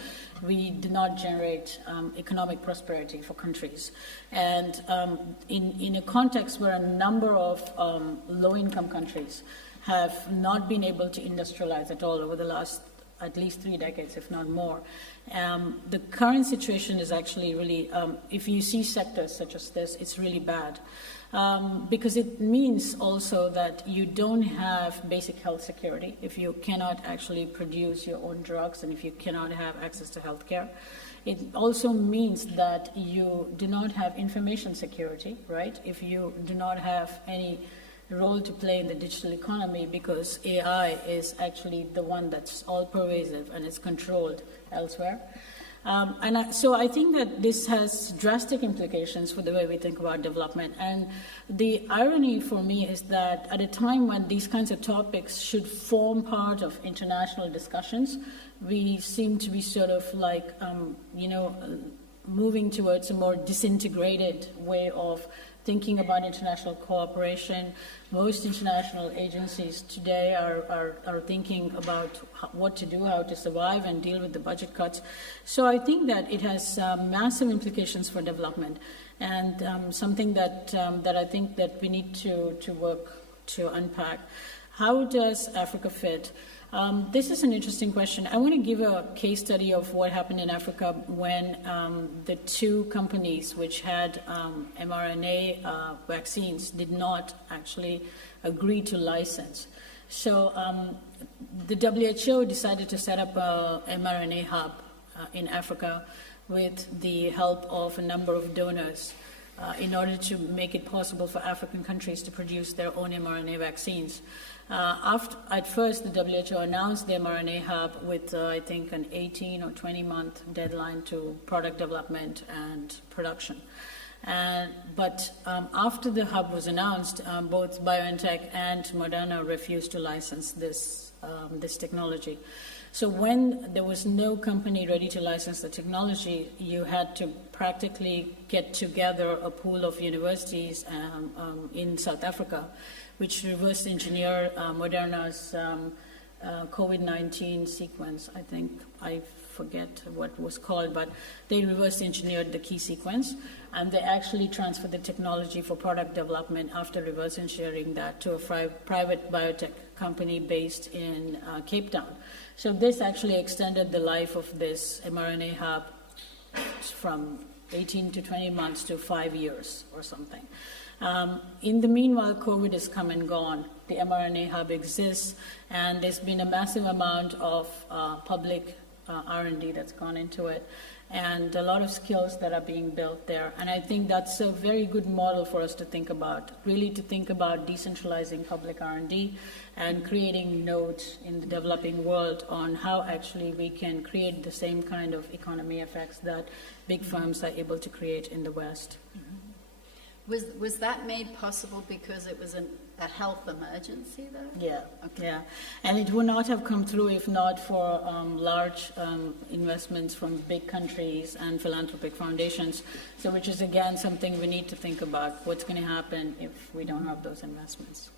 we do not generate economic prosperity for countries. And in a context where a number of low-income countries have not been able to industrialize at all over the last at least 3 decades, if not more, the current situation is actually really, if you see sectors such as this, it's really bad. Because it means also that you don't have basic health security if you cannot actually produce your own drugs and if you cannot have access to health care. It also means that you do not have information security, right? If you do not have any role to play in the digital economy, because AI is actually the one that's all pervasive and it's controlled elsewhere. So I think that this has drastic implications for the way we think about development. And the irony for me is that at a time when these kinds of topics should form part of international discussions, we seem to be sort of like, moving towards a more disintegrated way of thinking about international cooperation. Most international agencies today are thinking about what to do, how to survive and deal with the budget cuts. So I think that it has massive implications for development, and something that I think that we need to work to unpack. How does Africa fit? This is an interesting question. I want to give a case study of what happened in Africa when the 2 companies which had mRNA vaccines did not actually agree to license. So the WHO decided to set up a mRNA hub in Africa with the help of a number of donors in order to make it possible for African countries to produce their own mRNA vaccines. At first, the WHO announced the mRNA hub with, I think, an 18 or 20-month deadline to product development and production. But after the hub was announced, both BioNTech and Moderna refused to license this technology. So when there was no company ready to license the technology, you had to practically get together a pool of universities in South Africa, which reverse engineer Moderna's COVID-19 sequence. I forget what it was called, but they reverse engineered the key sequence, and they actually transferred the technology for product development after reverse engineering that to a private biotech company based in Cape Town. So this actually extended the life of this mRNA hub from 18 to 20 months to 5 years or something. In the meanwhile, COVID has come and gone. The mRNA hub exists, and there's been a massive amount of public R&D that's gone into it, and a lot of skills that are being built there. And I think that's a very good model for us to think about, really to think about decentralizing public R&D and creating nodes in the developing world on how actually we can create the same kind of economy effects that big firms are able to create in the West. Mm-hmm. Was that made possible because it was a health emergency, though? Yeah, okay. Yeah. And it would not have come through if not for large investments from big countries and philanthropic foundations. So which is, again, something we need to think about. What's going to happen if we don't have those investments?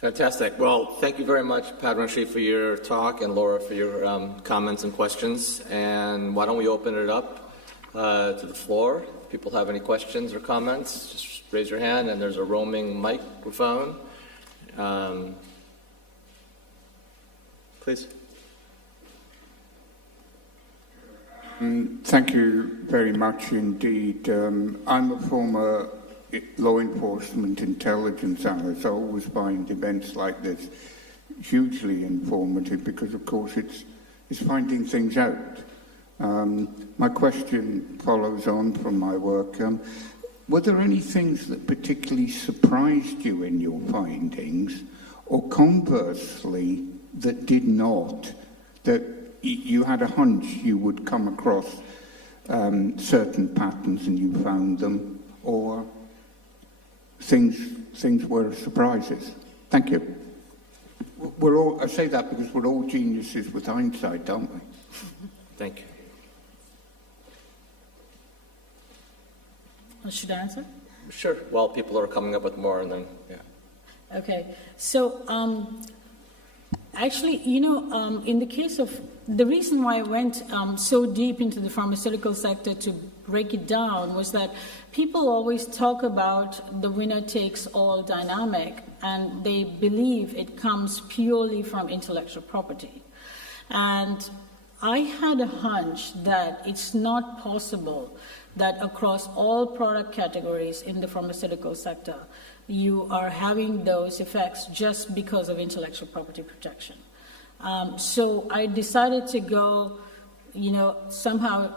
Fantastic. Well, thank you very much, Padmashree, for your talk, and Laura for your comments and questions. And why don't we open it up to the floor? If people have any questions or comments, just raise your hand, and there's a roaming microphone. Please. Thank you very much indeed. I'm a former law enforcement intelligence analyst. I always find events like this hugely informative because, of course, it's finding things out. My question follows on from my work. Were there any things that particularly surprised you in your findings, or conversely, that did not, that you had a hunch you would come across certain patterns and you found them, or things were surprises? Thank you. I say that because we're all geniuses with hindsight, don't we? Thank you. Should I answer? Sure. Well, people are coming up with more, and then, yeah. Okay. So, actually, in the case of the reason why I went so deep into the pharmaceutical sector to break it down was that people always talk about the winner-takes-all dynamic, and they believe it comes purely from intellectual property. And I had a hunch that it's not possible that across all product categories in the pharmaceutical sector, you are having those effects just because of intellectual property protection. So I decided to go, somehow,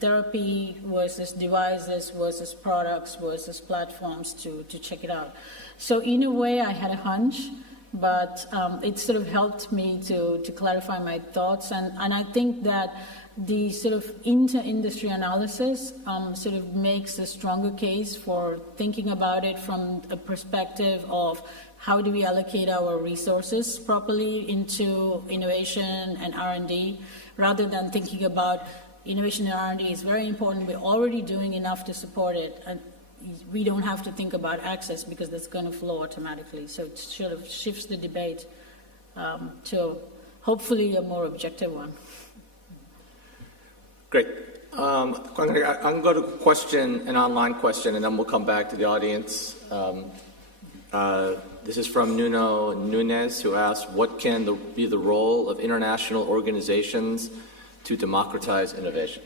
therapy versus devices versus products versus platforms to check it out. So in a way, I had a hunch, but it sort of helped me to clarify my thoughts. And I think that the sort of inter-industry analysis sort of makes a stronger case for thinking about it from a perspective of how do we allocate our resources properly into innovation and R&D, rather than thinking about innovation and R&D is very important. We're already doing enough to support it, and we don't have to think about access because that's going to flow automatically. So it sort of shifts the debate to hopefully a more objective one. Great. I'm going to go to an online question, and then we'll come back to the audience. This is from Nuno Nunes, who asks, what can be the role of international organizations to democratize innovation?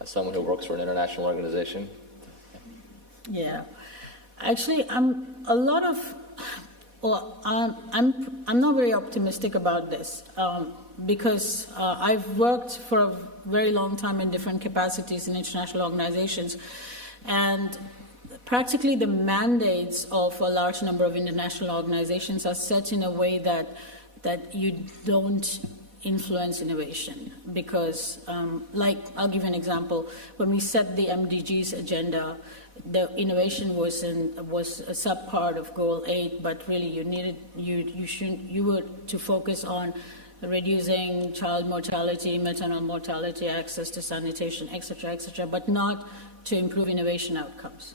As someone who works for an international organization. Yeah. Actually, Well, I'm not very optimistic about this because I've worked for a very long time in different capacities in international organizations, and practically the mandates of a large number of international organizations are set in a way that you don't influence innovation because, like, I'll give you an example. When we set the MDGs agenda, the innovation was a sub-part of Goal 8, but really you were to focus on reducing child mortality, maternal mortality, access to sanitation, etc., but not to improve innovation outcomes.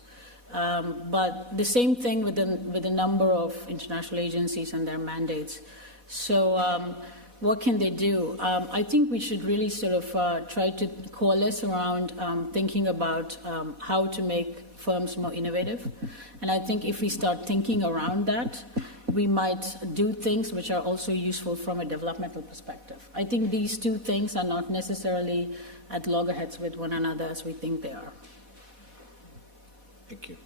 But the same thing with a number of international agencies and their mandates. So what can they do? I think we should really sort of try to coalesce around thinking about how to make firms more innovative. And I think if we start thinking around that, we might do things which are also useful from a developmental perspective. I think these two things are not necessarily at loggerheads with one another as we think they are. Thank you.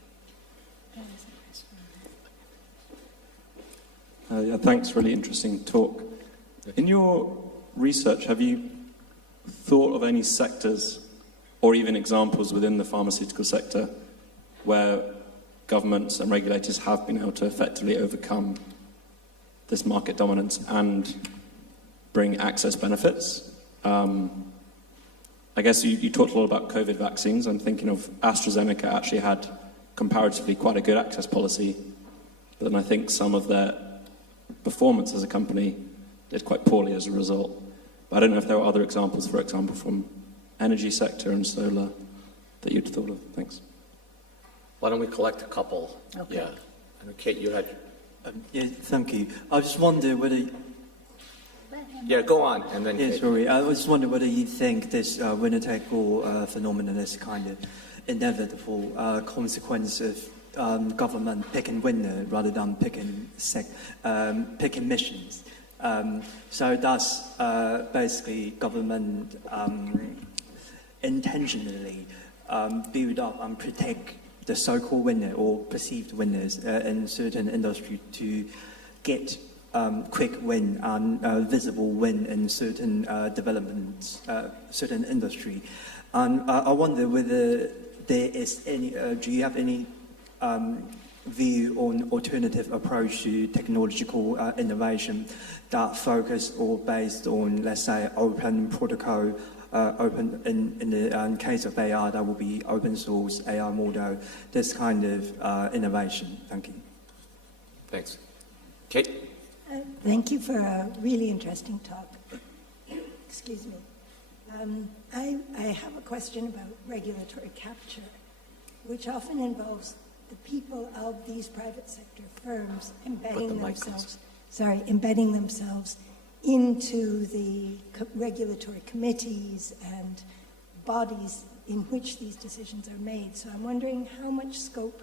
Yeah, thanks. Really interesting talk. In your research, have you thought of any sectors or even examples within the pharmaceutical sector where governments and regulators have been able to effectively overcome this market dominance and bring access benefits? I guess you talked a lot about COVID vaccines. I'm thinking of AstraZeneca actually had comparatively quite a good access policy, but then I think some of their performance as a company did quite poorly as a result. But I don't know if there are other examples, for example, from energy sector and solar that you'd thought of. Thanks. Why don't we collect a couple? Okay. Yeah. And Kate, you had... Yeah, thank you. I just wonder whether... Yeah, go on, and then Yeah, Kate. sorry. I just wonder whether you think this winner-take-all phenomenon is kind of inevitable consequence of government picking winner rather than picking missions. So does basically government intentionally build up and protect the so-called winner or perceived winners in certain industry to get quick win and visible win in certain developments, certain industry. And I wonder whether there is any, do you have any view on alternative approach to technological innovation that focus or based on, let's say, open protocol, open in the case of AI, that will be open source AI model, this kind of innovation. Thank you. Thanks. Kate? Thank you for a really interesting talk. Excuse me. I have a question about regulatory capture, which often involves the people of these private sector firms embedding themselves into the regulatory committees and bodies in which these decisions are made. So I'm wondering how much scope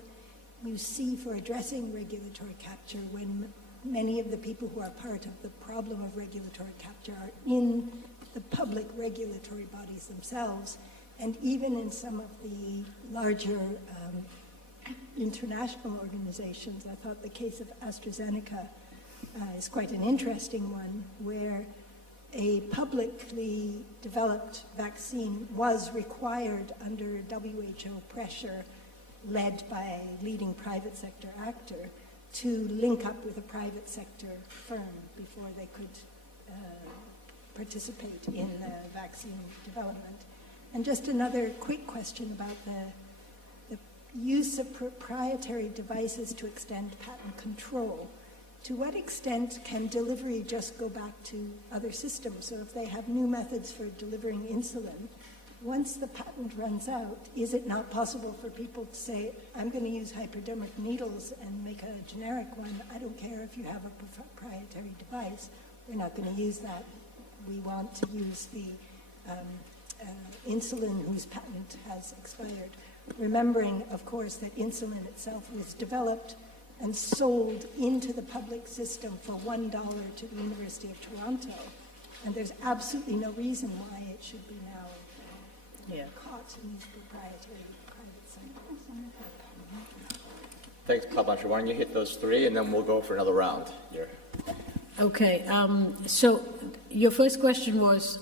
you see for addressing regulatory capture when many of the people who are part of the problem of regulatory capture are in the public regulatory bodies themselves, and even in some of the larger international organizations. I thought the case of AstraZeneca is quite an interesting one, where a publicly developed vaccine was required under WHO pressure led by a leading private sector actor to link up with a private sector firm before they could participate in the vaccine development. And just another quick question about the use of proprietary devices to extend patent control. To what extent can delivery just go back to other systems? So if they have new methods for delivering insulin, once the patent runs out, is it not possible for people to say, I'm going to use hypodermic needles and make a generic one. I don't care if you have a proprietary device. We're not going to use that. We want to use the insulin whose patent has expired. Remembering, of course, that insulin itself was developed and sold into the public system for $1 to the University of Toronto. And there's absolutely no reason why it should be now caught in these proprietary private Thanks, Padmashree. Why don't you hit those three, and then we'll go for another round here. Okay, so your first question was,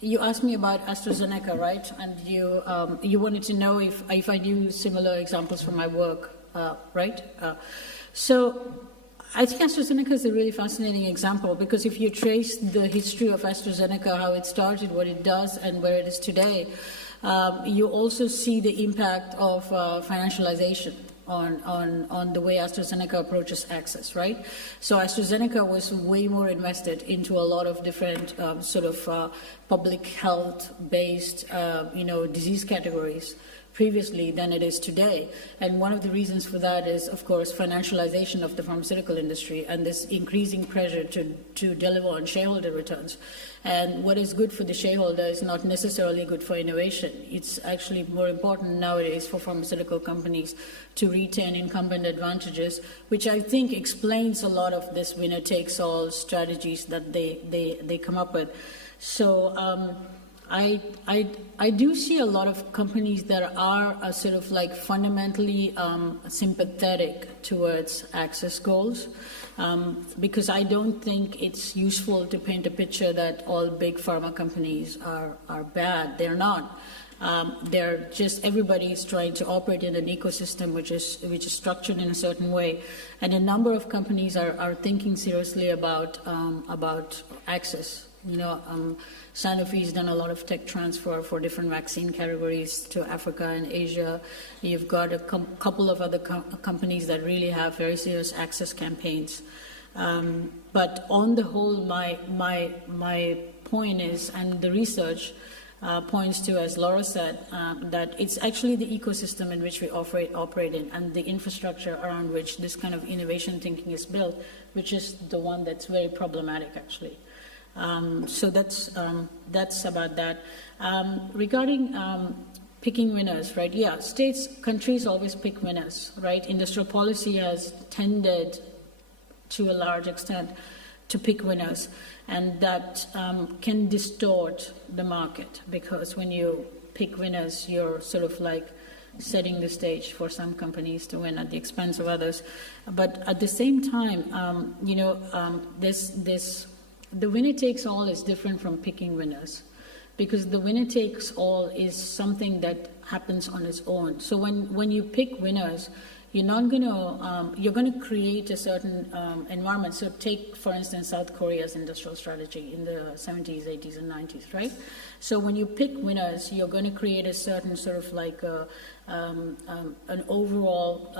you asked me about AstraZeneca, right? And you wanted to know if I knew similar examples from my work, right? So I think AstraZeneca is a really fascinating example, because if you trace the history of AstraZeneca, how it started, what it does, and where it is today, you also see the impact of financialization on the way AstraZeneca approaches access, right? So AstraZeneca was way more invested into a lot of different public health-based, disease categories previously than it is today. And one of the reasons for that is, of course, financialization of the pharmaceutical industry and this increasing pressure to deliver on shareholder returns. And what is good for the shareholder is not necessarily good for innovation. It's actually more important nowadays for pharmaceutical companies to retain incumbent advantages, which I think explains a lot of this winner-takes-all strategies that they come up with. So I do see a lot of companies that are fundamentally sympathetic towards access goals, because I don't think it's useful to paint a picture that all big pharma companies are bad. They're not. They're just, everybody is trying to operate in an ecosystem which is structured in a certain way, and a number of companies are thinking seriously about access. Sanofi's done a lot of tech transfer for different vaccine categories to Africa and Asia. You've got a couple of other companies that really have very serious access campaigns. But on the whole, my point is, and the research points to, as Laura said, that it's actually the ecosystem in which we operate in, and the infrastructure around which this kind of innovation thinking is built, which is the one that's very problematic, actually. So that's about that. Regarding picking winners, right? Yeah, countries always pick winners, right? Industrial policy has tended, to a large extent, to pick winners, and that can distort the market, because when you pick winners, you're setting the stage for some companies to win at the expense of others. But at the same time, the winner takes all is different from picking winners, because the winner takes all is something that happens on its own. So when you pick winners, you're going to create a certain environment. So take, for instance, South Korea's industrial strategy in the 70s, 80s, and 90s, right? So when you pick winners, you're going to create a certain an overall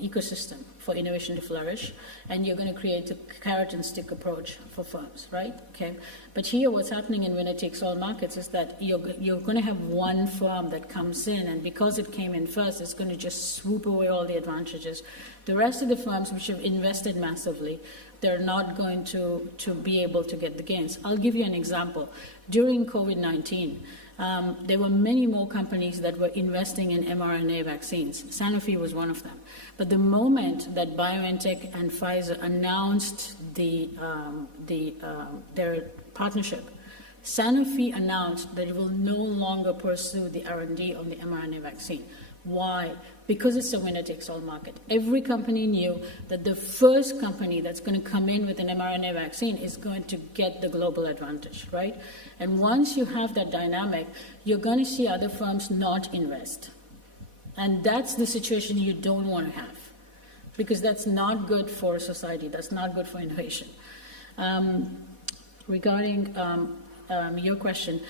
ecosystem for innovation to flourish, and you're going to create a carrot and stick approach for firms, right? Okay. But here, what's happening in winner-takes-all markets is that you're going to have one firm that comes in, and because it came in first, it's going to just swoop away all the advantages. The rest of the firms which have invested massively, they're not going to be able to get the gains. I'll give you an example. During COVID-19, there were many more companies that were investing in mRNA vaccines. Sanofi was one of them. But the moment that BioNTech and Pfizer announced their partnership, Sanofi announced that it will no longer pursue the R&D on the mRNA vaccine. Why? Because it's a winner-takes-all market. Every company knew that the first company that's going to come in with an mRNA vaccine is going to get the global advantage, right? And once you have that dynamic, you're going to see other firms not invest. And that's the situation you don't want to have, because that's not good for society. That's not good for innovation. Regarding your question,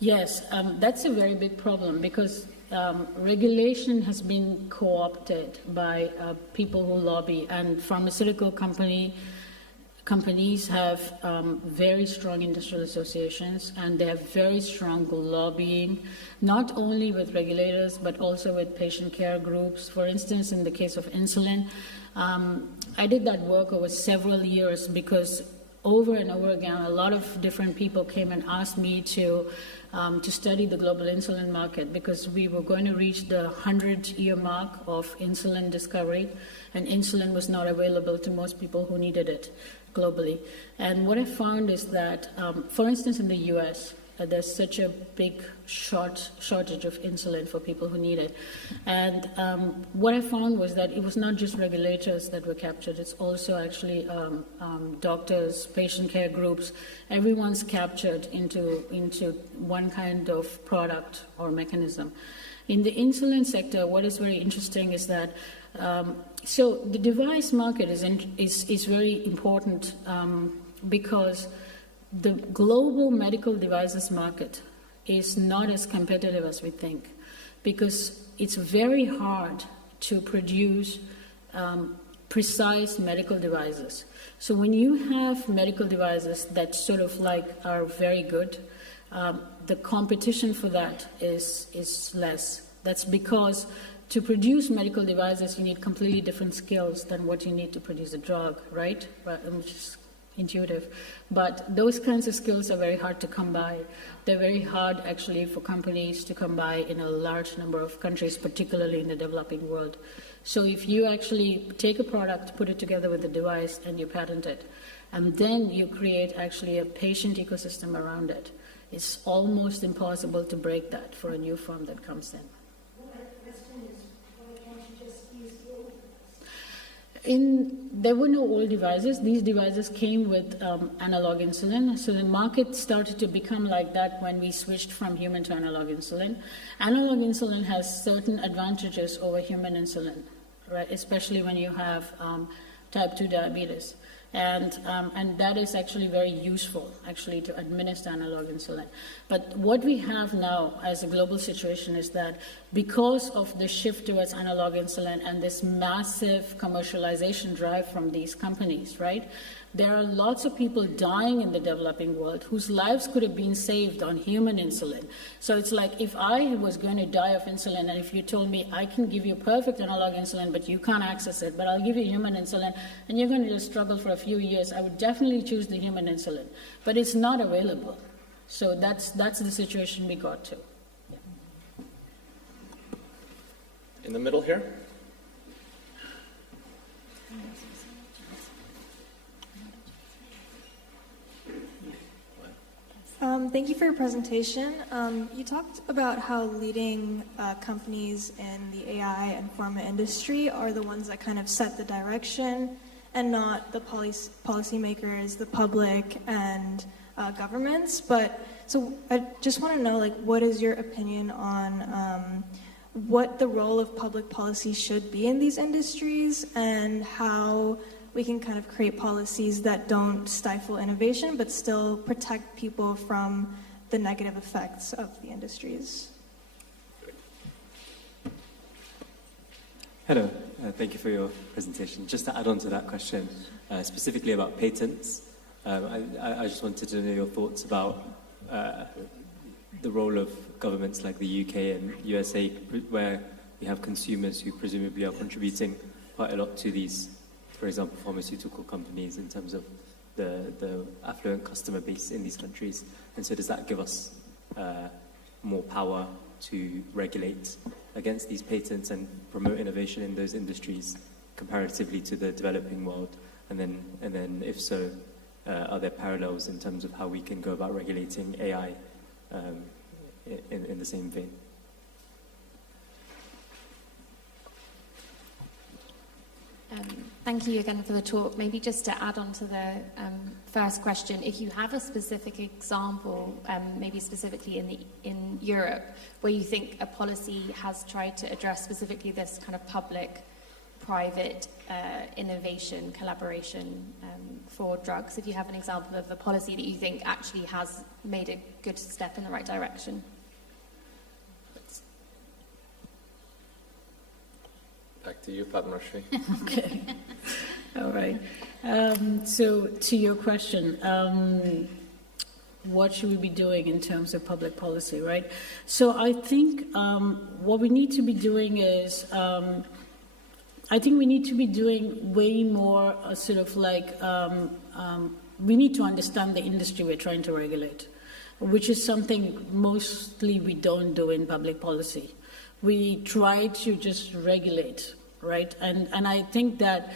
yes, that's a very big problem, because regulation has been co-opted by people who lobby, and pharmaceutical companies have very strong industrial associations, and they have very strong lobbying, not only with regulators, but also with patient care groups. For instance, in the case of insulin, I did that work over several years, because over and over again, a lot of different people came and asked me to study the global insulin market, because we were going to reach the 100-year mark of insulin discovery, and insulin was not available to most people who needed it globally. And what I found is that, for instance, in the US, there's such a big shortage of insulin for people who need it. And what I found was that it was not just regulators that were captured, it's also actually doctors, patient care groups. Everyone's captured into one kind of product or mechanism. In the insulin sector, what is very interesting is that so the device market is very important because the global medical devices market is not as competitive as we think, because it's very hard to produce precise medical devices. So when you have medical devices that sort of like are very good, the competition for that is less. That's because to produce medical devices, you need completely different skills than what you need to produce a drug, right? Which is intuitive. But those kinds of skills are very hard to come by. They're very hard, actually, for companies to come by in a large number of countries, particularly in the developing world. So if you actually take a product, put it together with a device, and you patent it, and then you create actually a patient ecosystem around it, it's almost impossible to break that for a new firm that comes in. There were no old devices. These devices came with analog insulin. So the market started to become like that when we switched from human to analog insulin. Analog insulin has certain advantages over human insulin, right? Especially when you have type 2 diabetes. And that is actually very useful, actually, to administer analog insulin. But what we have now as a global situation is that because of the shift towards analog insulin and this massive commercialization drive from these companies, right, there are lots of people dying in the developing world whose lives could have been saved on human insulin. So it's like if I was going to die of insulin and if you told me I can give you perfect analog insulin but you can't access it, but I'll give you human insulin and you're going to just struggle for a few years, I would definitely choose the human insulin. But it's not available. So that's the situation we got to. Yeah. In the middle here. Thank you for your presentation. You talked about how leading companies in the AI and pharma industry are the ones that kind of set the direction and not the policymakers, the public, and governments. But so I just want to know, like, what is your opinion on what the role of public policy should be in these industries and how we can kind of create policies that don't stifle innovation but still protect people from the negative effects of the industries? Hello, thank you for your presentation. Just to add on to that question, specifically about patents, I just wanted to know your thoughts about the role of governments like the UK and USA, where we have consumers who presumably are contributing quite a lot to these, for example, pharmaceutical companies in terms of the affluent customer base in these countries. And so does that give us more power to regulate against these patents and promote innovation in those industries comparatively to the developing world? And then if so, are there parallels in terms of how we can go about regulating AI in the same vein? Thank you again for the talk. Maybe just to add on to the first question, if you have a specific example, maybe specifically in Europe, where you think a policy has tried to address specifically this kind of public-private innovation collaboration for drugs, if you have an example of a policy that you think actually has made a good step in the right direction. Back to you, Padmashree. Okay. All right. So to your question, what should we be doing in terms of public policy, right? So I think what we need to be doing is, I think we need to be doing way more sort of like, we need to understand the industry we're trying to regulate, which is something mostly we don't do in public policy. We try to just regulate, right? And I think that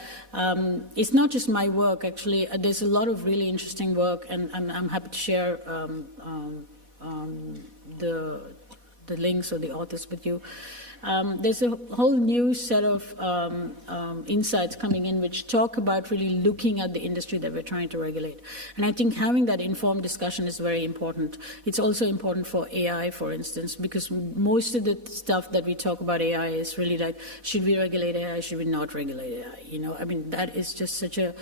it's not just my work, actually. There's a lot of really interesting work, and I'm happy to share the links or the authors with you. There's a whole new set of insights coming in which talk about really looking at the industry that we're trying to regulate. And I think having that informed discussion is very important. It's also important for AI, for instance, because most of the stuff that we talk about AI is really like, should we regulate AI, should we not regulate AI? You know, I mean, that is just such a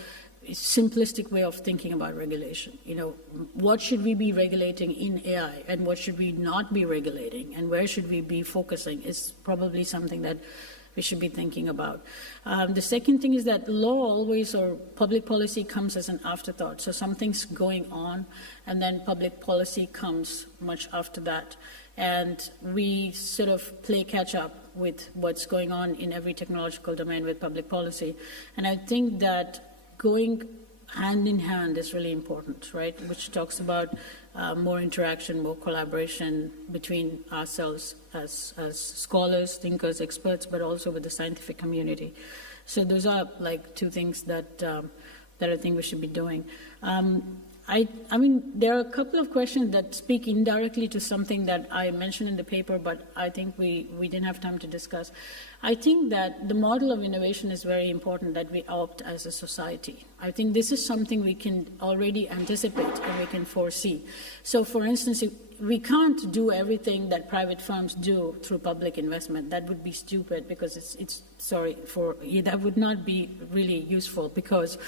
simplistic way of thinking about regulation. You know, what should we be regulating in AI and what should we not be regulating and where should we be focusing is probably something that we should be thinking about. The second thing is that law always, or public policy, comes as an afterthought. So something's going on and then public policy comes much after that. And we sort of play catch up with what's going on in every technological domain with public policy. And I think that going hand in hand is really important, right? Which talks about more interaction, more collaboration between ourselves as scholars, thinkers, experts, but also with the scientific community. So those are like two things that I think we should be doing. I mean, there are a couple of questions that speak indirectly to something that I mentioned in the paper, but I think we didn't have time to discuss. I think that the model of innovation is very important that we opt as a society. I think this is something we can already anticipate and we can foresee. So, for instance, we can't do everything that private firms do through public investment. That would be stupid because that would not be really useful because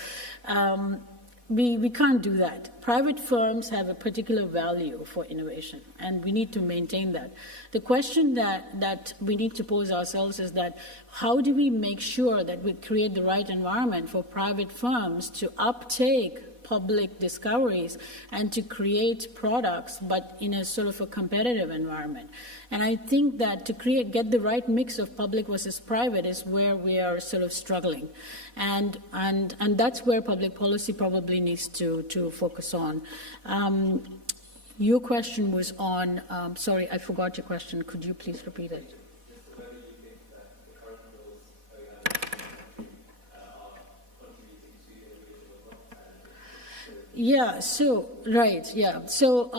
we can't do that. Private firms have a particular value for innovation, and we need to maintain that. The question that we need to pose ourselves is that how do we make sure that we create the right environment for private firms to uptake public discoveries and to create products, but in a sort of a competitive environment. And I think that to get the right mix of public versus private is where we are sort of struggling. And that's where public policy probably needs to focus on. Your question was on, sorry, I forgot your question. Could you please repeat it? Yeah, so, right, yeah. So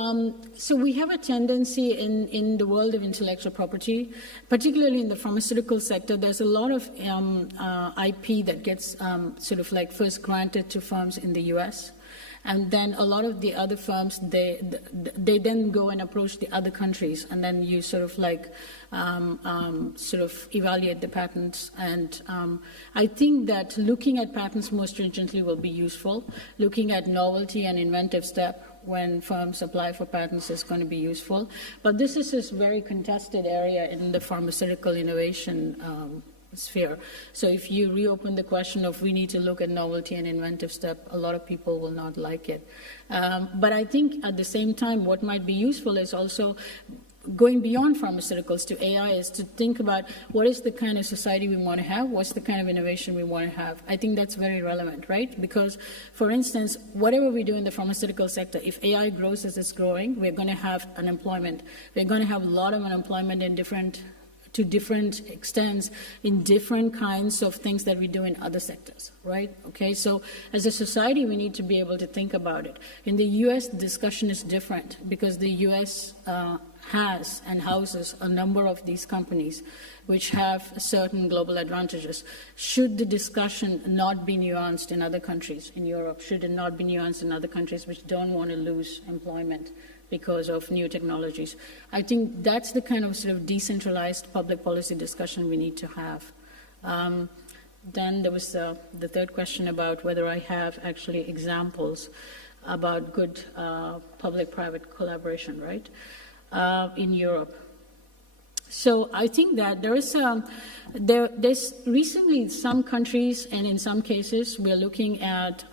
we have a tendency in the world of intellectual property, particularly in the pharmaceutical sector, there's a lot of IP that gets sort of like first granted to firms in the US. And then a lot of the other firms, they then go and approach the other countries, and then you sort of like sort of evaluate the patents. And I think that looking at patents more stringently will be useful. Looking at novelty and inventive step when firms apply for patents is going to be useful. But this is a very contested area in the pharmaceutical innovation sphere. So if you reopen the question of we need to look at novelty and inventive step, a lot of people will not like it. But I think at the same time, what might be useful is also going beyond pharmaceuticals to AI is to think about what is the kind of society we want to have, what's the kind of innovation we want to have. I think that's very relevant, right? Because, for instance, whatever we do in the pharmaceutical sector, if AI grows as it's growing, we're going to have unemployment. We're going to have a lot of unemployment to different extents in different kinds of things that we do in other sectors, right? Okay, so as a society, we need to be able to think about it. In the US, the discussion is different because the US has and houses a number of these companies which have certain global advantages. Should the discussion not be nuanced in other countries, in Europe? Should it not be nuanced in other countries which don't want to lose employment because of new technologies? I think that's the kind of sort of decentralized public policy discussion we need to have. Then there was the third question about whether I have actually examples about good public-private collaboration, right, in Europe. So I think that there's recently some countries, and in some cases we're looking at,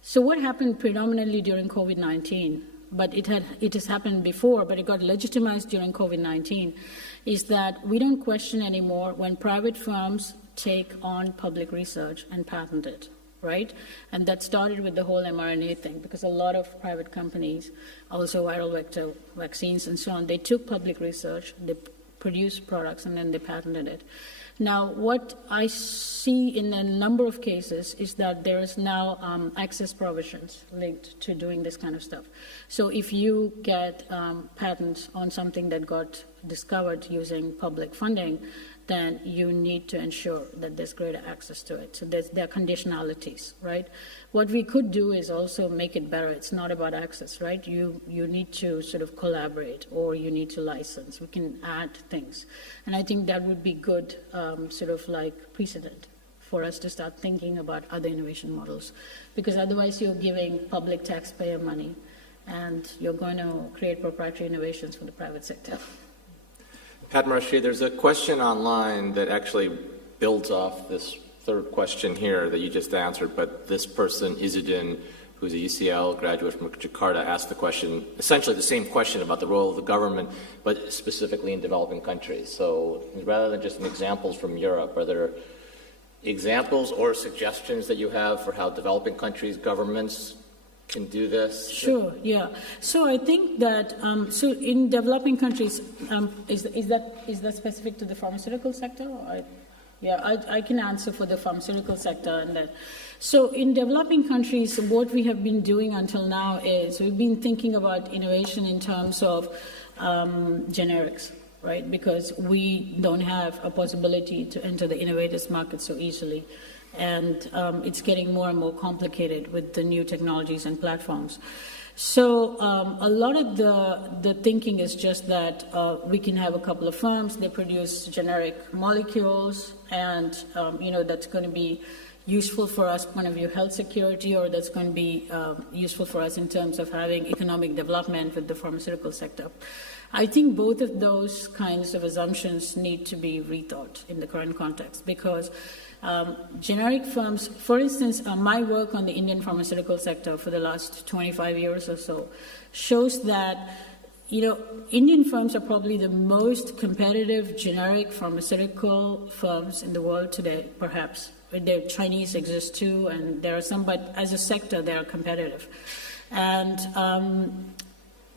so what happened predominantly during COVID-19, but it has happened before, but it got legitimized during COVID-19, is that we don't question anymore when private firms take on public research and patent it, right? And that started with the whole mRNA thing, because a lot of private companies, also viral vector vaccines and so on, they took public research, they produced products and then they patented it. Now, what I see in a number of cases is that there is now access provisions linked to doing this kind of stuff. So if you get patents on something that got discovered using public funding, then you need to ensure that there's greater access to it. So there are conditionalities, right? What we could do is also make it better. It's not about access, right? You need to sort of collaborate, or you need to license. We can add things. And I think that would be good sort of like precedent for us to start thinking about other innovation models. Because otherwise you're giving public taxpayer money and you're going to create proprietary innovations for the private sector. Padmashree, there's a question online that actually builds off this third question here that you just answered, but this person, Izzuddin, who's a UCL graduate from Jakarta, asked the question, essentially the same question about the role of the government, but specifically in developing countries. So rather than just examples from Europe, are there examples or suggestions that you have for how developing countries' governments can do this? Sure, yeah. So I think that, so in developing countries, is that specific to the pharmaceutical sector? I can answer for the pharmaceutical sector. And that. So in developing countries, what we have been doing until now is we've been thinking about innovation in terms of generics, right? Because we don't have a possibility to enter the innovators market so easily. And it's getting more and more complicated with the new technologies and platforms. So a lot of the thinking is just that we can have a couple of firms, they produce generic molecules, and that's going to be useful for us point of view health security, or that's going to be useful for us in terms of having economic development with the pharmaceutical sector. I think both of those kinds of assumptions need to be rethought in the current context, because generic firms, for instance, my work on the Indian pharmaceutical sector for the last 25 years or so shows that, Indian firms are probably the most competitive generic pharmaceutical firms in the world today, perhaps. The Chinese exist too, and there are some, but as a sector, they are competitive. And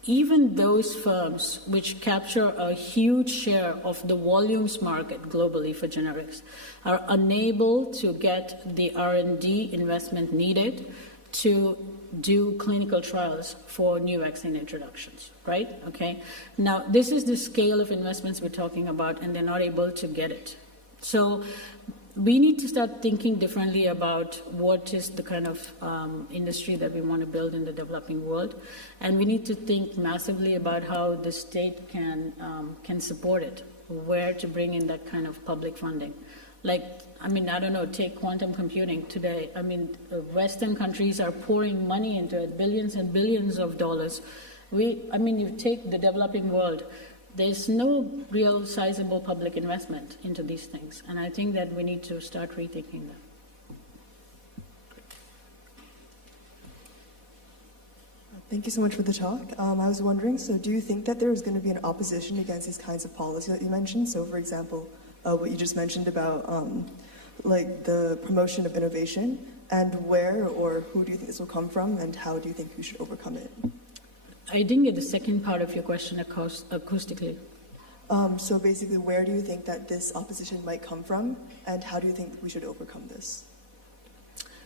even those firms which capture a huge share of the volumes market globally for generics are unable to get the R&D investment needed to do clinical trials for new vaccine introductions, right? Okay. Now, this is the scale of investments we're talking about, and they're not able to get it. So we need to start thinking differently about what is the kind of industry that we want to build in the developing world. And we need to think massively about how the state can support it, where to bring in that kind of public funding. Take quantum computing today. Western countries are pouring money into it, billions and billions of dollars. You take the developing world, there's no real sizable public investment into these things. And I think that we need to start rethinking that. Thank you so much for the talk. I was wondering, so do you think that there is going to be an opposition against these kinds of policy that you mentioned? So, for example, what you just mentioned about the promotion of innovation, and where or who do you think this will come from, and how do you think we should overcome it? I didn't get the second part of your question acoustically. So basically, where do you think that this opposition might come from, and how do you think we should overcome this?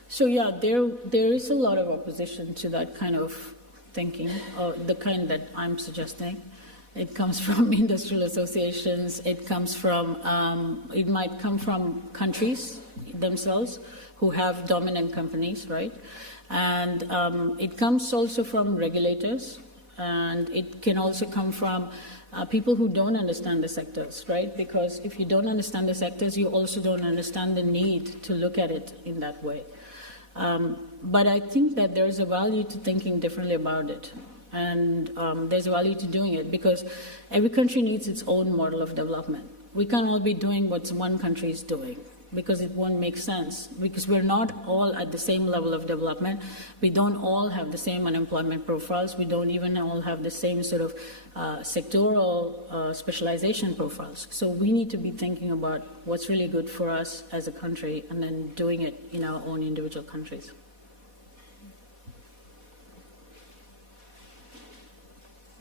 So yeah, there is a lot of opposition to that kind of thinking, or the kind that I'm suggesting. It comes from industrial associations. It might come from countries themselves who have dominant companies, right? And it comes also from regulators, and it can also come from people who don't understand the sectors, right? Because if you don't understand the sectors, you also don't understand the need to look at it in that way. But I think that there is a value to thinking differently about it. And there's a value to doing it, because every country needs its own model of development. We can't all be doing what one country is doing, because it won't make sense, because we're not all at the same level of development. We don't all have the same unemployment profiles. We don't even all have the same sort of sectoral specialization profiles. So we need to be thinking about what's really good for us as a country, and then doing it in our own individual countries.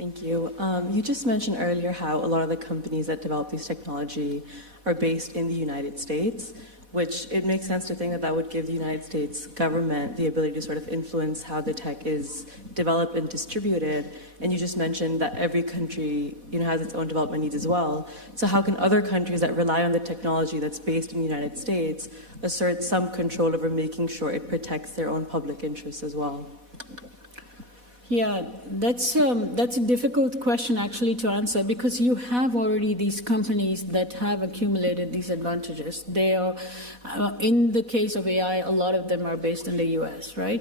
Thank you. You just mentioned earlier how a lot of the companies that develop these technology are based in the United States, which it makes sense to think that that would give the United States government the ability to sort of influence how the tech is developed and distributed. And you just mentioned that every country, has its own development needs as well. So how can other countries that rely on the technology that's based in the United States assert some control over making sure it protects their own public interests as well? Yeah, that's a difficult question actually to answer, because you have already these companies that have accumulated these advantages. They are, in the case of AI, a lot of them are based in the US, right?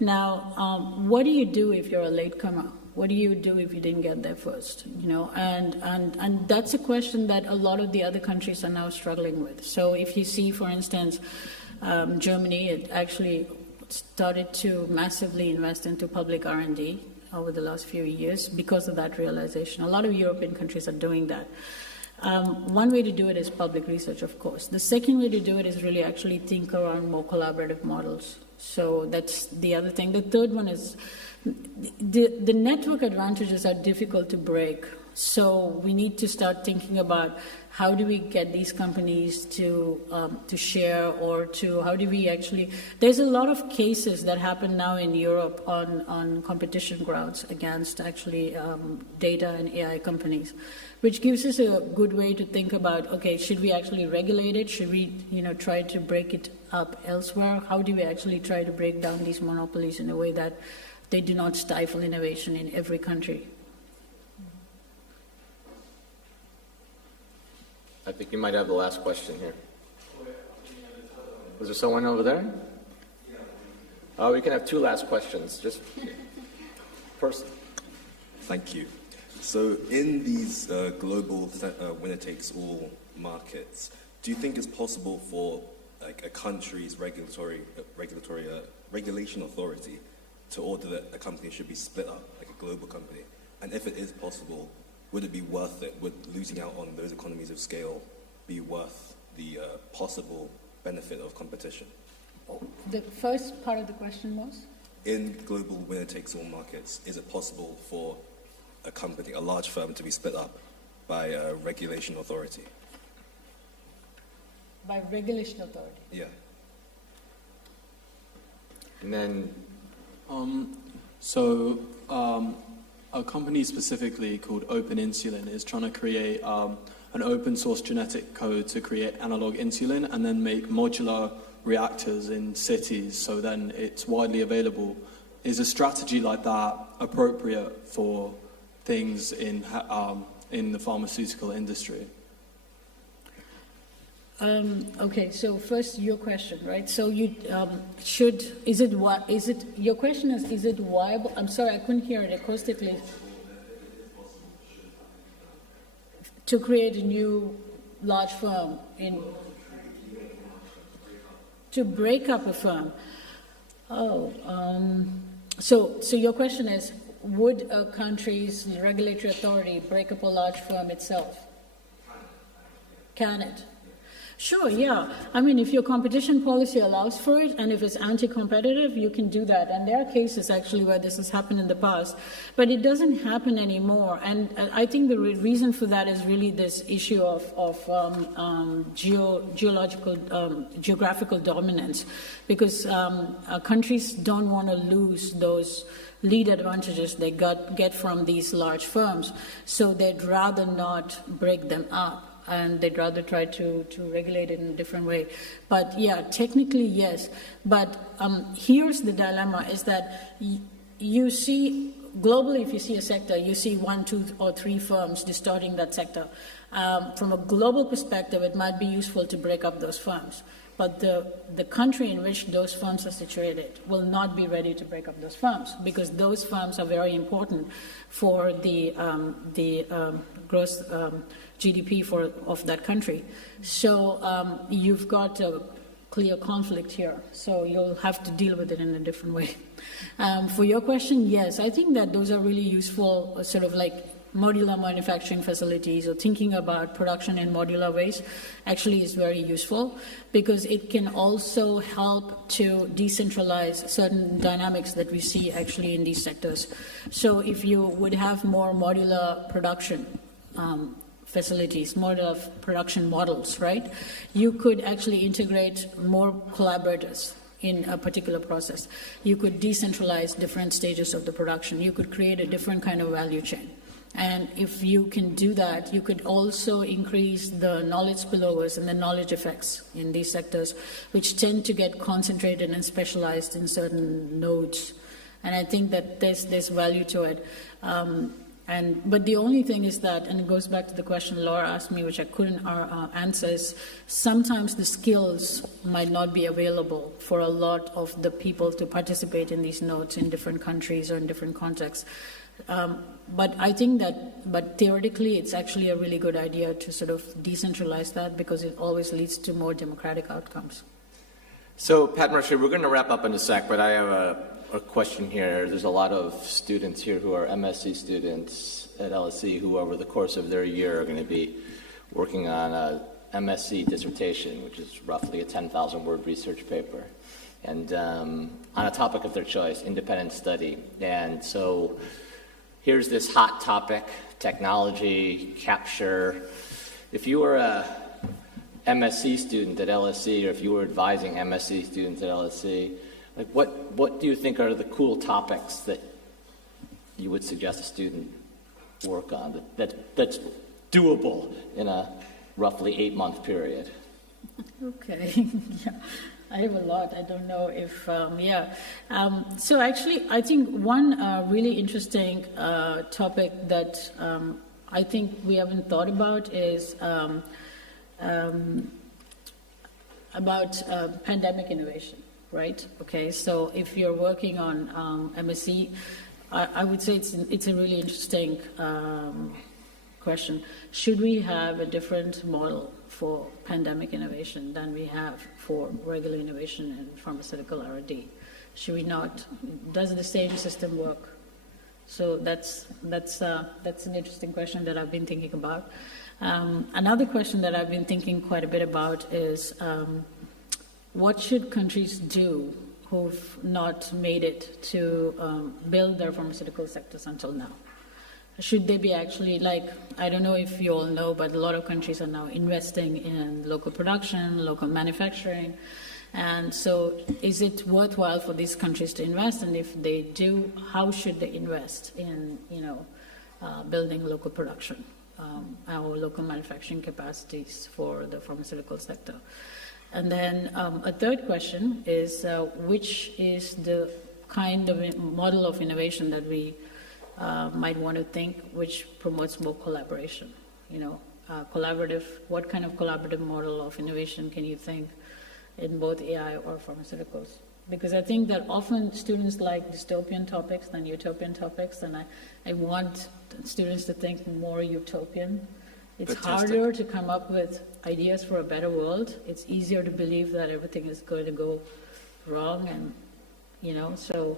Now, what do you do if you're a latecomer? What do you do if you didn't get there first? And that's a question that a lot of the other countries are now struggling with. So if you see, for instance, Germany, it actually started to massively invest into public R&D over the last few years because of that realization. A lot of European countries are doing that. One way to do it is public research, of course. The second way to do it is really actually think around more collaborative models. So that's the other thing. The third one is the network advantages are difficult to break. So we need to start thinking about how do we get these companies to share, or to how do we actually... There's a lot of cases that happen now in Europe on competition grounds against actually data and AI companies, which gives us a good way to think about, okay, should we actually regulate it? Should we try to break it up elsewhere? How do we actually try to break down these monopolies in a way that they do not stifle innovation in every country? I think you might have the last question here. Was there someone over there? Oh, we can have two last questions. Just person. Thank you. So in these global winner-takes-all markets, do you think it's possible for a country's regulation authority to order that a company should be split up, like a global company? And if it is possible, would it be worth it? Would losing out on those economies of scale be worth the possible benefit of competition? The first part of the question was? In global winner-takes-all markets, is it possible for a company, a large firm, to be split up by a regulation authority? By regulation authority? Yeah. And then... a company specifically called Open Insulin is trying to create an open source genetic code to create analog insulin and then make modular reactors in cities so then it's widely available. Is a strategy like that appropriate for things in the pharmaceutical industry? Okay, so first your question, right? So you your question is it viable? I'm sorry, I couldn't hear it acoustically. To create a new large firm to break up a firm. So your question is, would a country's regulatory authority break up a large firm itself? Can it? Sure, yeah. I mean, if your competition policy allows for it, and if it's anti-competitive, you can do that. And there are cases, actually, where this has happened in the past. But it doesn't happen anymore. And I think the reason for that is really this issue of geographical dominance. Because countries don't want to lose those lead advantages they get from these large firms. So they'd rather not break them up. And they'd rather try to regulate it in a different way. But yeah, technically, yes. But here's the dilemma, is that you see, globally, if you see a sector, you see 1, 2, or 3 firms distorting that sector. From a global perspective, it might be useful to break up those firms. But the country in which those firms are situated will not be ready to break up those firms, because those firms are very important for the gross GDP of that country. So you've got a clear conflict here. So you'll have to deal with it in a different way. For your question, yes, I think that those are really useful sort of like modular manufacturing facilities or thinking about production in modular ways actually is very useful, because it can also help to decentralize certain dynamics that we see actually in these sectors. So if you would have more modular production facilities, modular production models, right, you could actually integrate more collaborators in a particular process. You could decentralize different stages of the production. You could create a different kind of value chain. And if you can do that, you could also increase the knowledge spillovers and the knowledge effects in these sectors, which tend to get concentrated and specialized in certain nodes. And I think that there's value to it. But the only thing is that, and it goes back to the question Laura asked me, which I couldn't answer, is sometimes the skills might not be available for a lot of the people to participate in these nodes in different countries or in different contexts. But I think but theoretically, it's actually a really good idea to sort of decentralize that, because it always leads to more democratic outcomes. So, Padmashree, we're going to wrap up in a sec, but I have a question here. There's a lot of students here who are MSc students at LSE who, over the course of their year, are going to be working on a MSc dissertation, which is roughly a 10,000-word research paper, and on a topic of their choice, independent study. And so here's this hot topic, technology, capture. If you were a MSc student at LSE, or if you were advising MSc students at LSE, like what do you think are the cool topics that you would suggest a student work on that's doable in a roughly 8-month period? Okay, yeah. I have a lot. I don't know if, So actually, I think one really interesting topic that I think we haven't thought about is about pandemic innovation, right? Okay, so if you're working on MSc, I would say it's a really interesting question. Should we have a different model for pandemic innovation than we have for regular innovation in pharmaceutical R&D? Should we not? Does the same system work? So that's an interesting question that I've been thinking about. Another question that I've been thinking quite a bit about is what should countries do who've not made it to build their pharmaceutical sectors until now? Should they be actually, I don't know if you all know, but a lot of countries are now investing in local production, local manufacturing. And so is it worthwhile for these countries to invest? And if they do, how should they invest in, building local production, our local manufacturing capacities for the pharmaceutical sector? And then a third question is, which is the kind of model of innovation that we might want to think, which promotes more collaboration, collaborative, what kind of collaborative model of innovation can you think in both AI or pharmaceuticals? Because I think that often students like dystopian topics than utopian topics, and I want students to think more utopian. It's harder to come up with ideas for a better world. It's easier to believe that everything is going to go wrong, and, so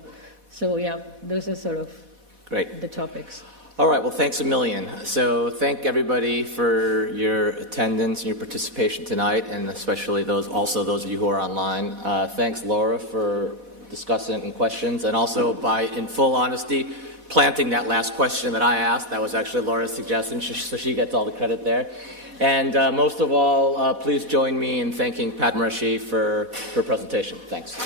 yeah, those are sort of Great. The topics. All right, well, thanks a million. So thank everybody for your attendance and your participation tonight, and especially those of you who are online. Thanks, Laura, for Discussant and questions, and also in full honesty, planting that last question that I asked. That was actually Laura's suggestion, so she gets all the credit there. And most of all, please join me in thanking Padmashree for her presentation. Thanks.